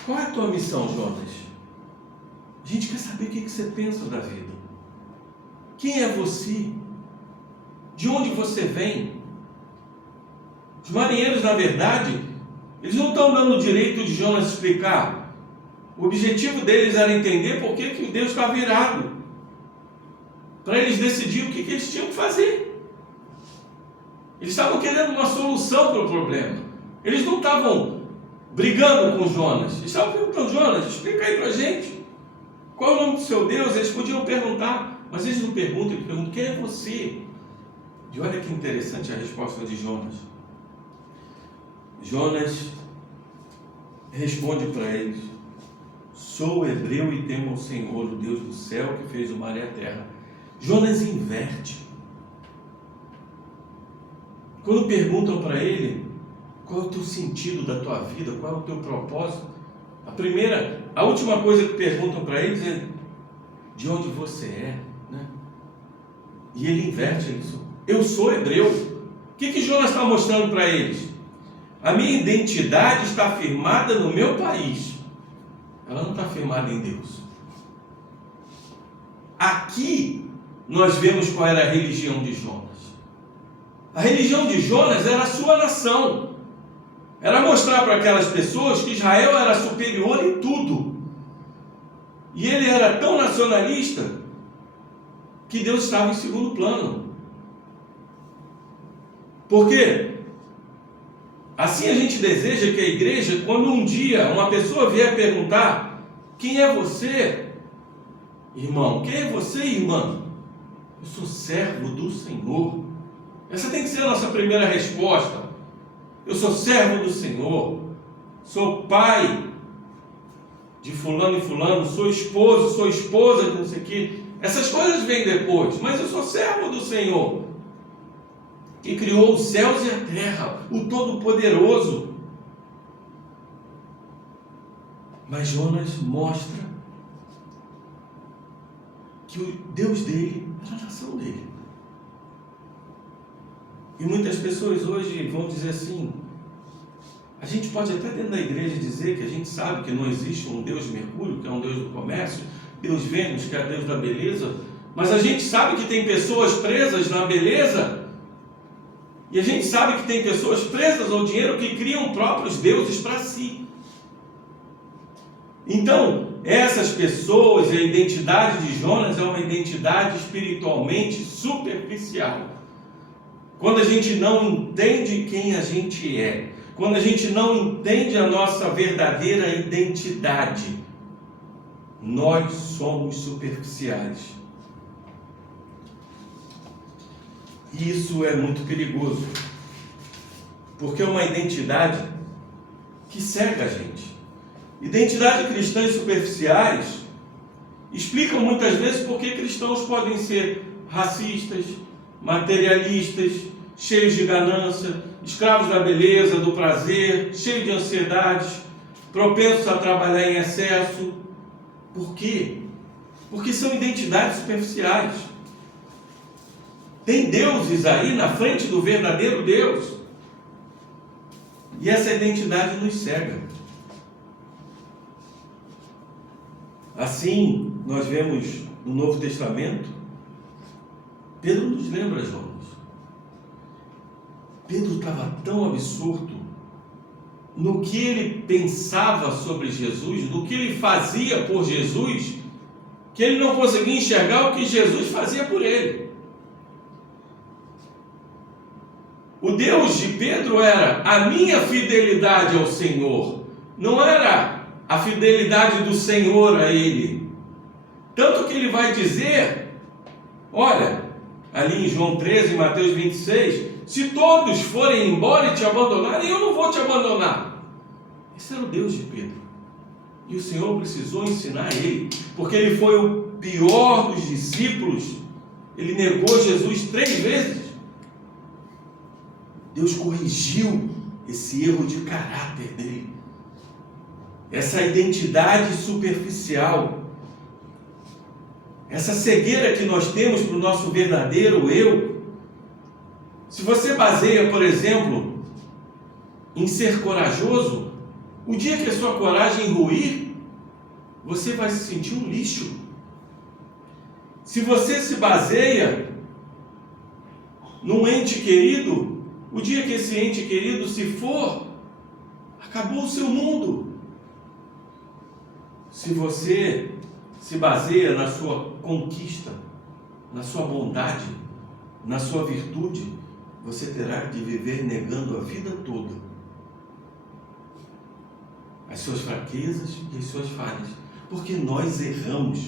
qual é a tua missão, Jonas? A gente quer saber o que você pensa da vida. Quem é você? De onde você vem? Os marinheiros, na verdade, eles não estão dando o direito de Jonas explicar. O objetivo deles era entender por que Deus estava irado, para eles decidirem o que eles tinham que fazer. Eles estavam querendo uma solução para o problema. Eles não estavam brigando com Jonas. Eles estavam perguntando: Jonas, explica aí para a gente. Qual é o nome do seu Deus? Eles podiam perguntar, mas eles não perguntam, eles perguntam: quem é você? E olha que interessante a resposta de Jonas. Jonas responde para eles: sou hebreu e temo ao Senhor, o Deus do céu, que fez o mar e a terra. Jonas inverte. Quando perguntam para ele qual é o teu sentido da tua vida, qual é o teu propósito, a última coisa que perguntam para eles é: de onde você é? Né? E ele inverte isso: eu sou hebreu. O que Jonas está mostrando para eles? A minha identidade está firmada no meu país, ela não está firmada em Deus. Aqui nós vemos qual era a religião de Jonas. A religião de Jonas era a sua nação, era mostrar para aquelas pessoas que Israel era superior em tudo, e ele era tão nacionalista que Deus estava em segundo plano. Por quê? Assim a gente deseja que a igreja, quando um dia uma pessoa vier perguntar: quem é você, irmão? Quem é você, irmã? Eu sou servo do Senhor. Essa tem que ser a nossa primeira resposta. Eu sou servo do Senhor, sou pai de fulano e fulano, sou esposa de não sei o que. Essas coisas vêm depois, mas eu sou servo do Senhor. que criou os céus e a terra, o Todo-Poderoso. Mas Jonas mostra que o Deus dele era a nação dele. E muitas pessoas hoje vão dizer assim, a gente pode até dentro da igreja dizer que a gente sabe que não existe um Deus Mercúrio, que é um Deus do comércio, Deus Vênus, que é Deus da beleza, mas a gente sabe que tem pessoas presas na beleza, e a gente sabe que tem pessoas presas ao dinheiro que criam próprios deuses para si. Então, essas pessoas, a identidade de Jonas é uma identidade espiritualmente superficial. Quando a gente não entende quem a gente é, quando a gente não entende a nossa verdadeira identidade, nós somos superficiais. E isso é muito perigoso, porque é uma identidade que cega a gente. Identidade cristã e superficiais explicam muitas vezes por que cristãos podem ser racistas, materialistas, cheios de ganância, escravos da beleza, do prazer, cheios de ansiedades, propensos a trabalhar em excesso. Por quê? Porque são identidades superficiais. Tem deuses aí na frente do verdadeiro Deus. E essa identidade nos cega. Assim, nós vemos no Novo Testamento, Pedro nos lembra, Jonas. Pedro estava tão absorto no que ele pensava sobre Jesus, no que ele fazia por Jesus, que ele não conseguia enxergar o que Jesus fazia por ele. O Deus de Pedro era a minha fidelidade ao Senhor, não era a fidelidade do Senhor a ele. Tanto que ele vai dizer, olha, ali em João 13, Mateus 26, se todos forem embora e te abandonarem, eu não vou te abandonar. Esse era o Deus de Pedro. E o Senhor precisou ensinar ele, porque ele foi o pior dos discípulos. Ele negou Jesus 3 vezes. Deus corrigiu esse erro de caráter dele, essa identidade superficial, essa cegueira que nós temos para o nosso verdadeiro eu. Se você baseia, por exemplo, em ser corajoso, o dia que a sua coragem ruir, você vai se sentir um lixo. Se você se baseia num ente querido, o dia que esse ente querido se for, acabou o seu mundo. Se você se baseia na sua conquista, na sua bondade, na sua virtude, você terá de viver negando a vida toda as suas fraquezas e as suas falhas, porque nós erramos.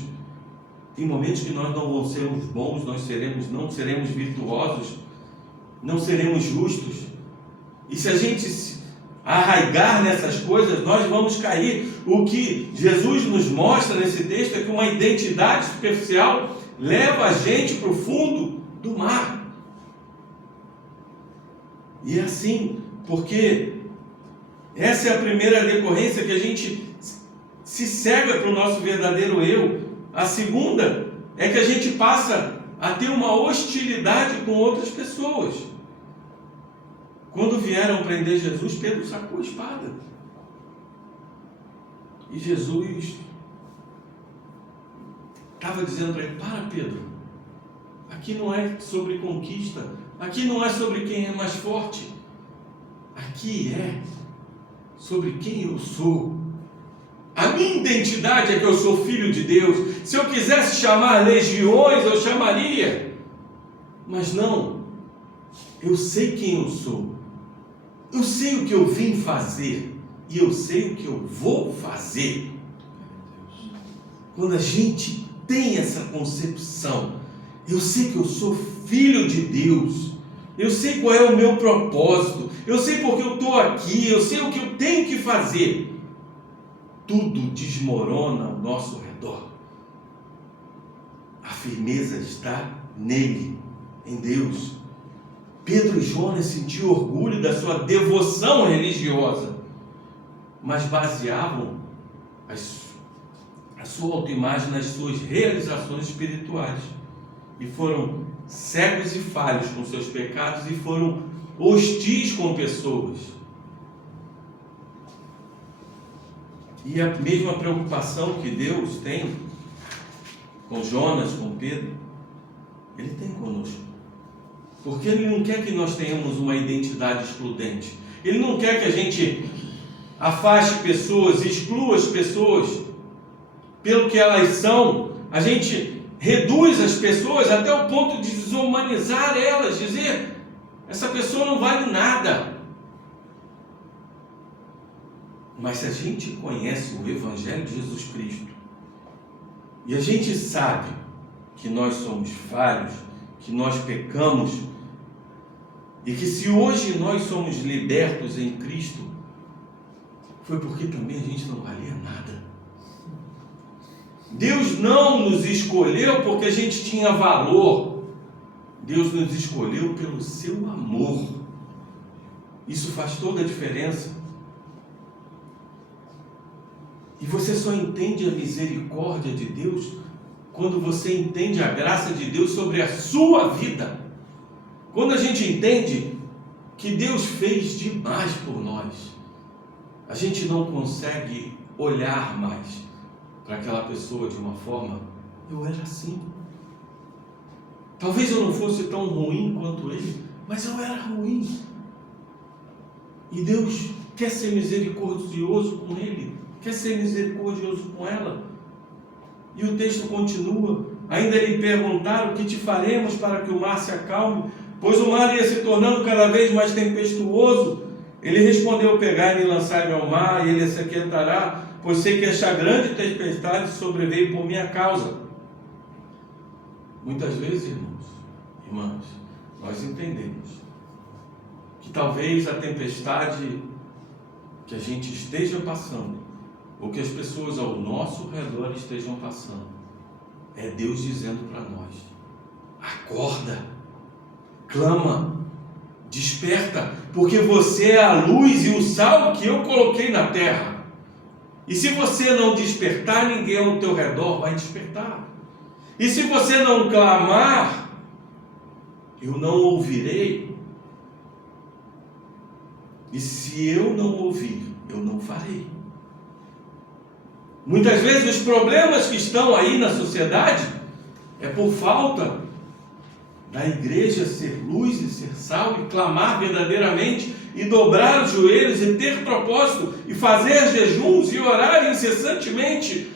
Tem momentos que nós não seremos bons, não seremos virtuosos, não seremos justos, e se a gente se arraigar nessas coisas, nós vamos cair. O que Jesus nos mostra nesse texto é que uma identidade superficial leva a gente para o fundo do mar. E é assim, porque essa é a primeira decorrência, que a gente se cega para o nosso verdadeiro eu. A segunda é que a gente passa a ter uma hostilidade com outras pessoas. Quando vieram prender Jesus, Pedro sacou a espada. E Jesus estava dizendo para ele: para, Pedro, aqui não é sobre conquista, aqui não é sobre quem é mais forte, aqui é sobre quem eu sou. A minha identidade é que eu sou filho de Deus. Se eu quisesse chamar legiões, eu chamaria, mas não, eu sei quem eu sou, eu sei o que eu vim fazer, e eu sei o que eu vou fazer. Quando a gente tem essa concepção, eu sei que eu sou filho de Deus, eu sei qual é o meu propósito, eu sei porque eu estou aqui, eu sei o que eu tenho que fazer, tudo desmorona ao nosso redor. A firmeza está nele, em Deus. Pedro e Jonas sentiam orgulho da sua devoção religiosa, mas baseavam a sua autoimagem nas suas realizações espirituais. E foram cegos e falhos com seus pecados e foram hostis com pessoas. E a mesma preocupação que Deus tem com Jonas, com Pedro, Ele tem conosco. Porque Ele não quer que nós tenhamos uma identidade excludente. Ele não quer que a gente afaste pessoas, exclua as pessoas pelo que elas são. A gente reduz as pessoas até o ponto de desumanizar elas, dizer, essa pessoa não vale nada. Mas se a gente conhece o Evangelho de Jesus Cristo, e a gente sabe que nós somos falhos, que nós pecamos, e que se hoje nós somos libertos em Cristo, foi porque também a gente não valia nada. Deus não nos escolheu porque a gente tinha valor. Deus nos escolheu pelo seu amor. Isso faz toda a diferença. E você só entende a misericórdia de Deus quando você entende a graça de Deus sobre a sua vida. Quando a gente entende que Deus fez demais por nós, a gente não consegue olhar mais para aquela pessoa de uma forma, eu era assim. Talvez eu não fosse tão ruim quanto ele, mas eu era ruim. E Deus quer ser misericordioso com ele, quer ser misericordioso com ela. E o texto continua, ainda lhe perguntaram, o que te faremos para que o mar se acalme? Pois o mar ia se tornando cada vez mais tempestuoso. Ele respondeu, pegai-me e lançai-me ao mar, e ele se aquietará, pois sei que esta grande tempestade sobreveio por minha causa. Muitas vezes, irmãs, nós entendemos que talvez a tempestade que a gente esteja passando, ou que as pessoas ao nosso redor estejam passando, é Deus dizendo para nós, acorda, clama, desperta, porque você é a luz e o sal que eu coloquei na terra. E se você não despertar, ninguém ao teu redor vai despertar. E se você não clamar, eu não ouvirei. E se eu não ouvir, eu não farei. Muitas vezes os problemas que estão aí na sociedade é por falta da igreja ser luz e ser sal e clamar verdadeiramente e dobrar os joelhos e ter propósito e fazer jejuns e orar incessantemente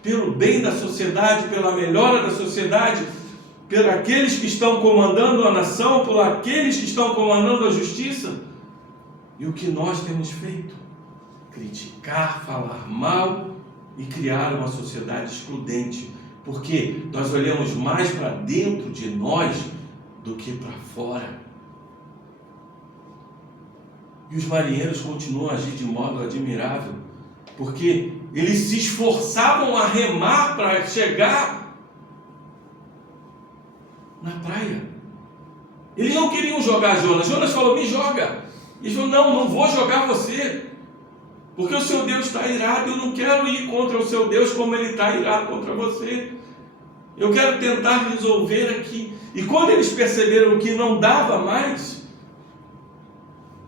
pelo bem da sociedade, pela melhora da sociedade, por aqueles que estão comandando a nação, por aqueles que estão comandando a justiça. E o que nós temos feito? Criticar, falar mal e criar uma sociedade excludente, porque nós olhamos mais para dentro de nós do que para fora. E os marinheiros continuam a agir de modo admirável, porque eles se esforçavam a remar para chegar na praia. Eles não queriam jogar Jonas. Jonas falou, me joga. Eles falaram, não vou jogar você, porque o seu Deus está irado. Eu não quero ir contra o seu Deus como ele está irado contra você. Eu quero tentar resolver aqui. E quando eles perceberam que não dava mais,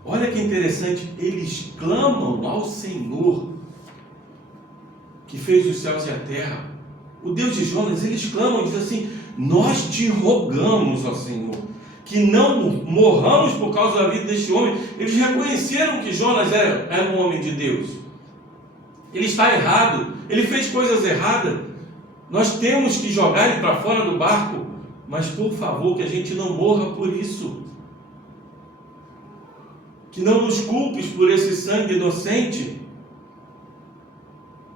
olha que interessante, eles clamam ao Senhor, que fez os céus e a terra. O Deus de Jonas, eles clamam e dizem assim, nós te rogamos, ó Senhor, que não morramos por causa da vida deste homem. Eles reconheceram que Jonas era um homem de Deus. Ele está errado, ele fez coisas erradas. Nós temos que jogar ele para fora do barco, mas por favor, que a gente não morra por isso. Que não nos culpes por esse sangue inocente,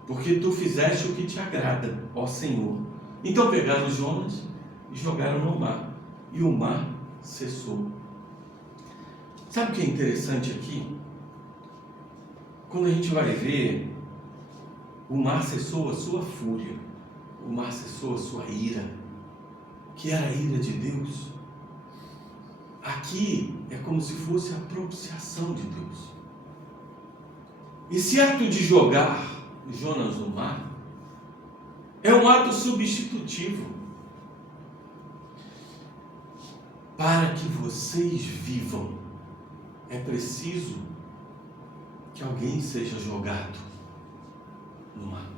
porque tu fizeste o que te agrada, ó Senhor. Então pegaram Jonas e jogaram no mar, e o mar cessou. Sabe o que é interessante aqui? Quando a gente vai ver, o mar cessou a sua fúria, o mar cessou a sua ira, que era a ira de Deus. aqui é como se fosse a propiciação de Deus. Esse ato de jogar Jonas no mar é um ato substitutivo para que vocês vivam. É preciso que alguém seja jogado no mar.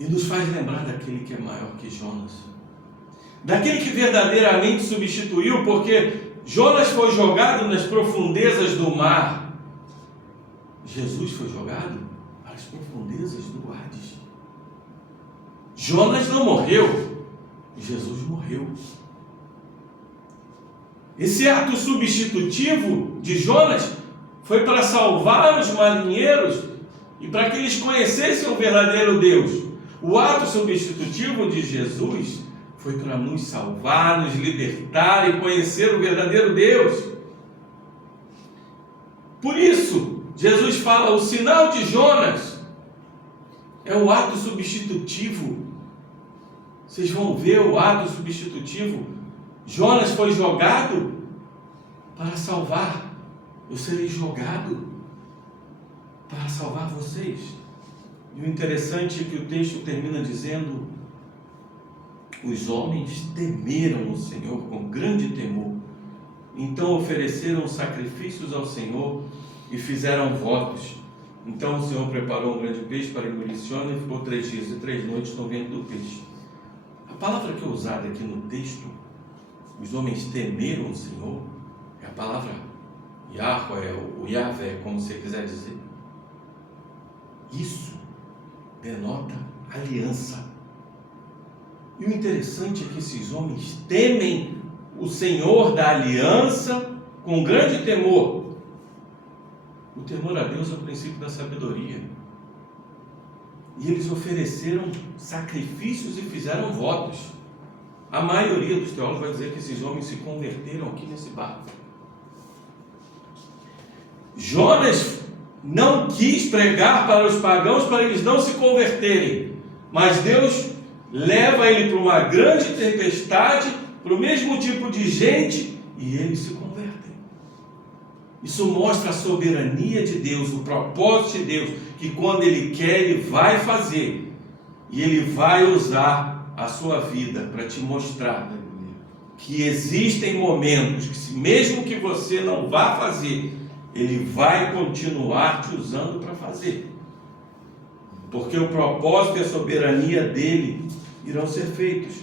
E nos faz lembrar daquele que é maior que Jonas, daquele que verdadeiramente substituiu, porque Jonas foi jogado nas profundezas do mar. Jesus foi jogado para as profundezas do Hades. Jonas não morreu, Jesus morreu. Esse ato substitutivo de Jonas foi para salvar os marinheiros e para que eles conhecessem o verdadeiro Deus. O ato substitutivo de Jesus foi para nos salvar, nos libertar e conhecer o verdadeiro Deus. Por isso, Jesus fala, o sinal de Jonas é o ato substitutivo. Vocês vão ver o ato substitutivo. Jonas foi jogado para salvar. Eu serei jogado para salvar vocês. E o interessante é que o texto termina dizendo: os homens temeram o Senhor com grande temor. Então ofereceram sacrifícios ao Senhor e fizeram votos. Então o Senhor preparou um grande peixe para engolir Jonas e ficou 3 dias e 3 noites no ventre do peixe. A palavra que é usada aqui no texto, os homens temeram o Senhor, é a palavra Yahweh, ou Yahvé, como você quiser dizer. Isso denota aliança. E o interessante é que esses homens temem o Senhor da aliança com grande temor. O temor a Deus é o princípio da sabedoria. E eles ofereceram sacrifícios e fizeram votos. A maioria dos teólogos vai dizer que esses homens se converteram aqui nesse barco. Jonas não quis pregar para os pagãos para eles não se converterem, mas Deus leva ele para uma grande tempestade, para o mesmo tipo de gente, e eles se convertem. Isso mostra a soberania de Deus, o propósito de Deus, que quando Ele quer, Ele vai fazer, e Ele vai usar a sua vida para te mostrar que existem momentos que, mesmo que você não vá fazer, Ele vai continuar te usando para fazer, porque o propósito e a soberania dele irão ser feitos.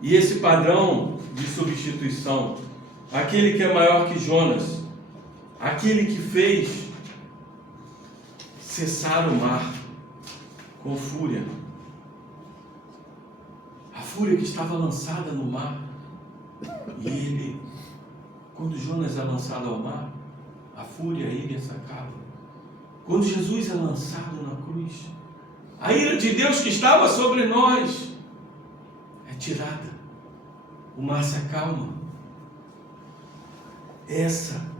E esse padrão de substituição, aquele que é maior que Jonas, aquele que fez cessar o mar com fúria, a fúria que estava lançada no mar, e ele, quando Jonas é lançado ao mar, a fúria, a ira se acaba. Quando Jesus é lançado na cruz, a ira de Deus que estava sobre nós é tirada, o mar se acalma. Essa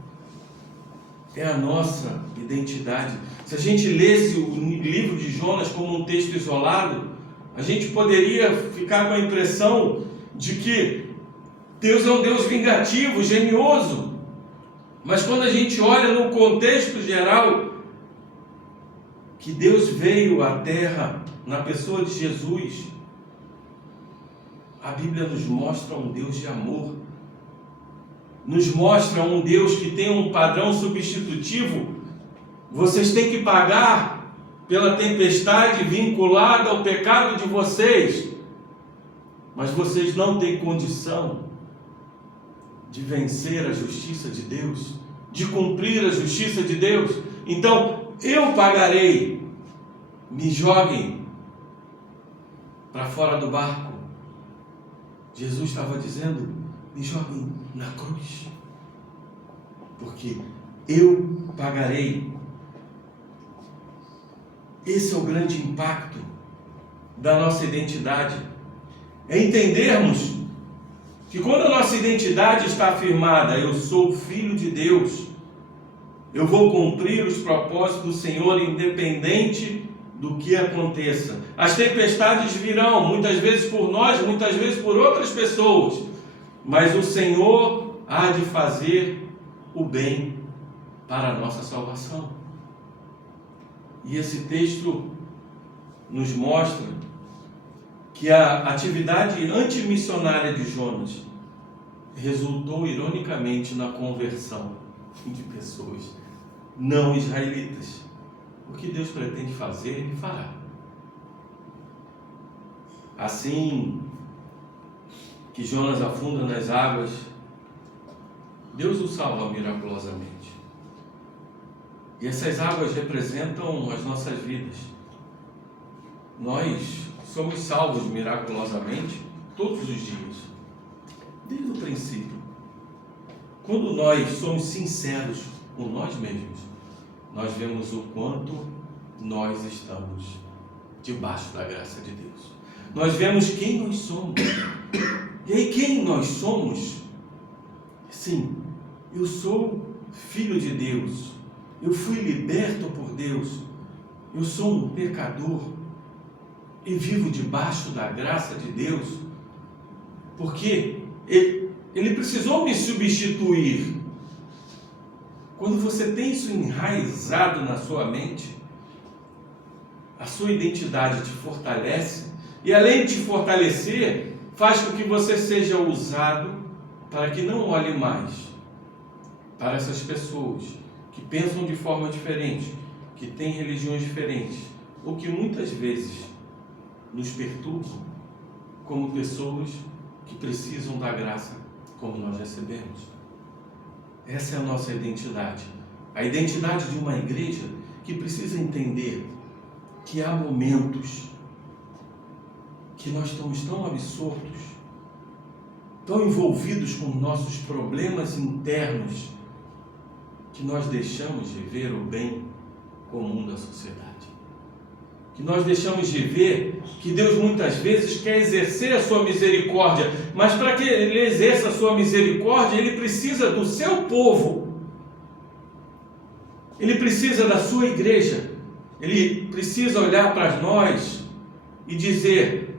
é a nossa identidade. Se a gente lesse o livro de Jonas como um texto isolado, a gente poderia ficar com a impressão de que Deus é um Deus vingativo, genioso. Mas quando a gente olha no contexto geral, que Deus veio à terra na pessoa de Jesus, a Bíblia nos mostra um Deus de amor, nos mostra um Deus que tem um padrão substitutivo. Vocês têm que pagar pela tempestade vinculada ao pecado de vocês, mas vocês não têm condição de vencer a justiça de Deus, de cumprir a justiça de Deus. Então eu pagarei. Me joguem para fora do barco. Jesus estava dizendo: me joguem na cruz, porque eu pagarei. Esse é o grande impacto da nossa identidade, é entendermos que quando a nossa identidade está afirmada, eu sou filho de Deus, eu vou cumprir os propósitos do Senhor independente do que aconteça. As tempestades virão, muitas vezes por nós, muitas vezes por outras pessoas, mas o Senhor há de fazer o bem para a nossa salvação. E esse texto nos mostra que a atividade antimissionária de Jonas resultou ironicamente na conversão de pessoas não israelitas. O que Deus pretende fazer, Ele fará. Assim que Jonas afunda nas águas, Deus o salva miraculosamente. E essas águas representam as nossas vidas. Nós somos salvos miraculosamente todos os dias, desde o princípio. Quando nós somos sinceros com nós mesmos, nós vemos o quanto nós estamos debaixo da graça de Deus. Nós vemos quem nós somos. E aí, quem nós somos? Sim, eu sou filho de Deus. Eu fui liberto por Deus. Eu sou um pecador e vivo debaixo da graça de Deus, porque Ele precisou me substituir. Quando você tem isso enraizado na sua mente, a sua identidade te fortalece, e além de te fortalecer, faz com que você seja usado para que não olhe mais para essas pessoas que pensam de forma diferente, que têm religiões diferentes, ou que muitas vezes nos perturbam como pessoas que precisam da graça como nós recebemos. Essa é a nossa identidade. A identidade de uma igreja que precisa entender que há momentos que nós estamos tão absortos, tão envolvidos com nossos problemas internos, que nós deixamos de ver o bem comum da sociedade. Que nós deixamos de ver que Deus muitas vezes quer exercer a sua misericórdia, mas para que Ele exerça a sua misericórdia, Ele precisa do seu povo. Ele precisa da sua igreja. Ele precisa olhar para nós e dizer,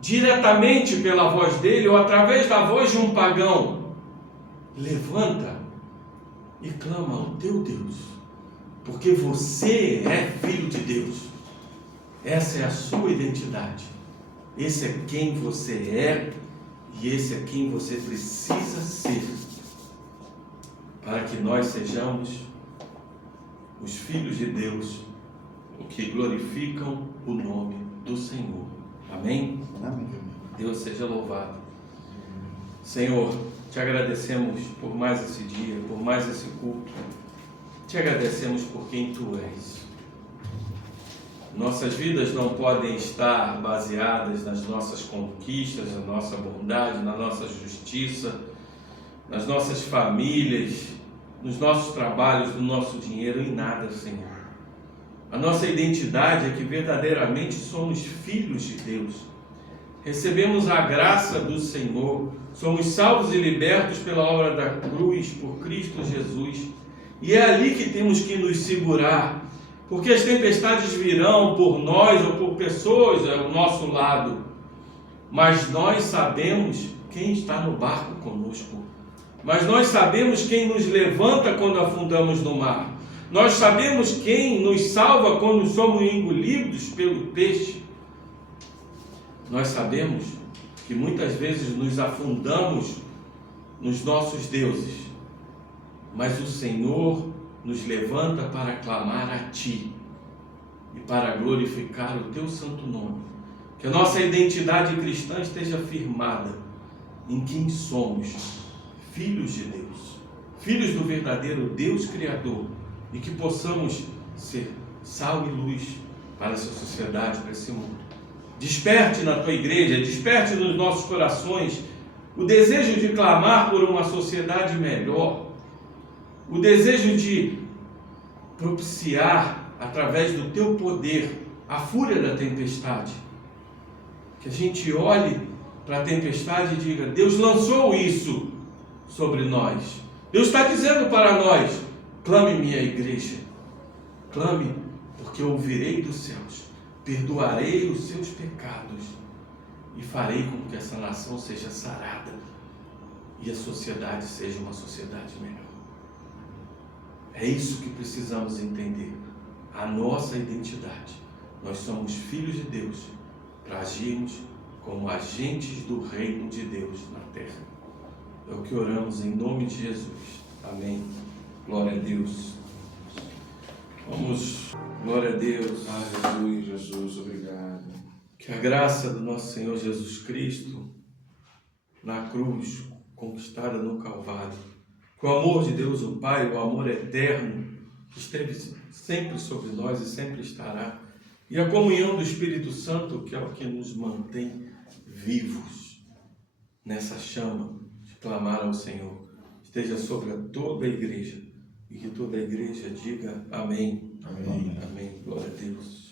diretamente pela voz dele ou através da voz de um pagão, levanta e clama ao teu Deus, porque você é filho de Deus. Essa é a sua identidade. Esse é quem você é e esse é quem você precisa ser, para que nós sejamos os filhos de Deus, o que glorificam o nome do Senhor. Amém? Amém. Deus seja louvado. Senhor, te agradecemos por mais esse dia, por mais esse culto. Te agradecemos por quem Tu és. Nossas vidas não podem estar baseadas nas nossas conquistas, na nossa bondade, na nossa justiça, nas nossas famílias, nos nossos trabalhos, no nosso dinheiro, em nada, Senhor. A nossa identidade é que verdadeiramente somos filhos de Deus. Recebemos a graça do Senhor, somos salvos e libertos pela obra da cruz, por Cristo Jesus. E é ali que temos que nos segurar, porque as tempestades virão por nós ou por pessoas ao nosso lado, mas nós sabemos quem está no barco conosco, mas nós sabemos quem nos levanta quando afundamos no mar, nós sabemos quem nos salva quando somos engolidos pelo peixe. Nós sabemos que muitas vezes nos afundamos nos nossos deuses, mas o Senhor nos levanta para clamar a Ti e para glorificar o Teu santo nome. Que a nossa identidade cristã esteja firmada em quem somos, filhos de Deus, filhos do verdadeiro Deus Criador, e que possamos ser sal e luz para essa sociedade, para esse mundo. Desperte na Tua igreja, desperte nos nossos corações o desejo de clamar por uma sociedade melhor, o desejo de propiciar, através do Teu poder, a fúria da tempestade. Que a gente olhe para a tempestade e diga, Deus lançou isso sobre nós. Deus está dizendo para nós, clame minha igreja, clame, porque eu ouvirei dos céus, perdoarei os seus pecados e farei com que essa nação seja sarada. e a sociedade seja uma sociedade melhor. É isso que precisamos entender. A nossa identidade. Nós somos filhos de Deus para agirmos como agentes do reino de Deus na terra. É o que oramos em nome de Jesus. Amém. Glória a Deus. Vamos, glória a Deus. Aleluia, Jesus, obrigado. Que a graça do nosso Senhor Jesus Cristo, na cruz, conquistada no Calvário, que o amor de Deus, o Pai, o amor eterno, que esteve sempre sobre nós e sempre estará, e a comunhão do Espírito Santo, que é o que nos mantém vivos nessa chama de clamar ao Senhor, esteja sobre toda a igreja, e que toda a igreja diga amém. Amém. Amém. Glória a Deus.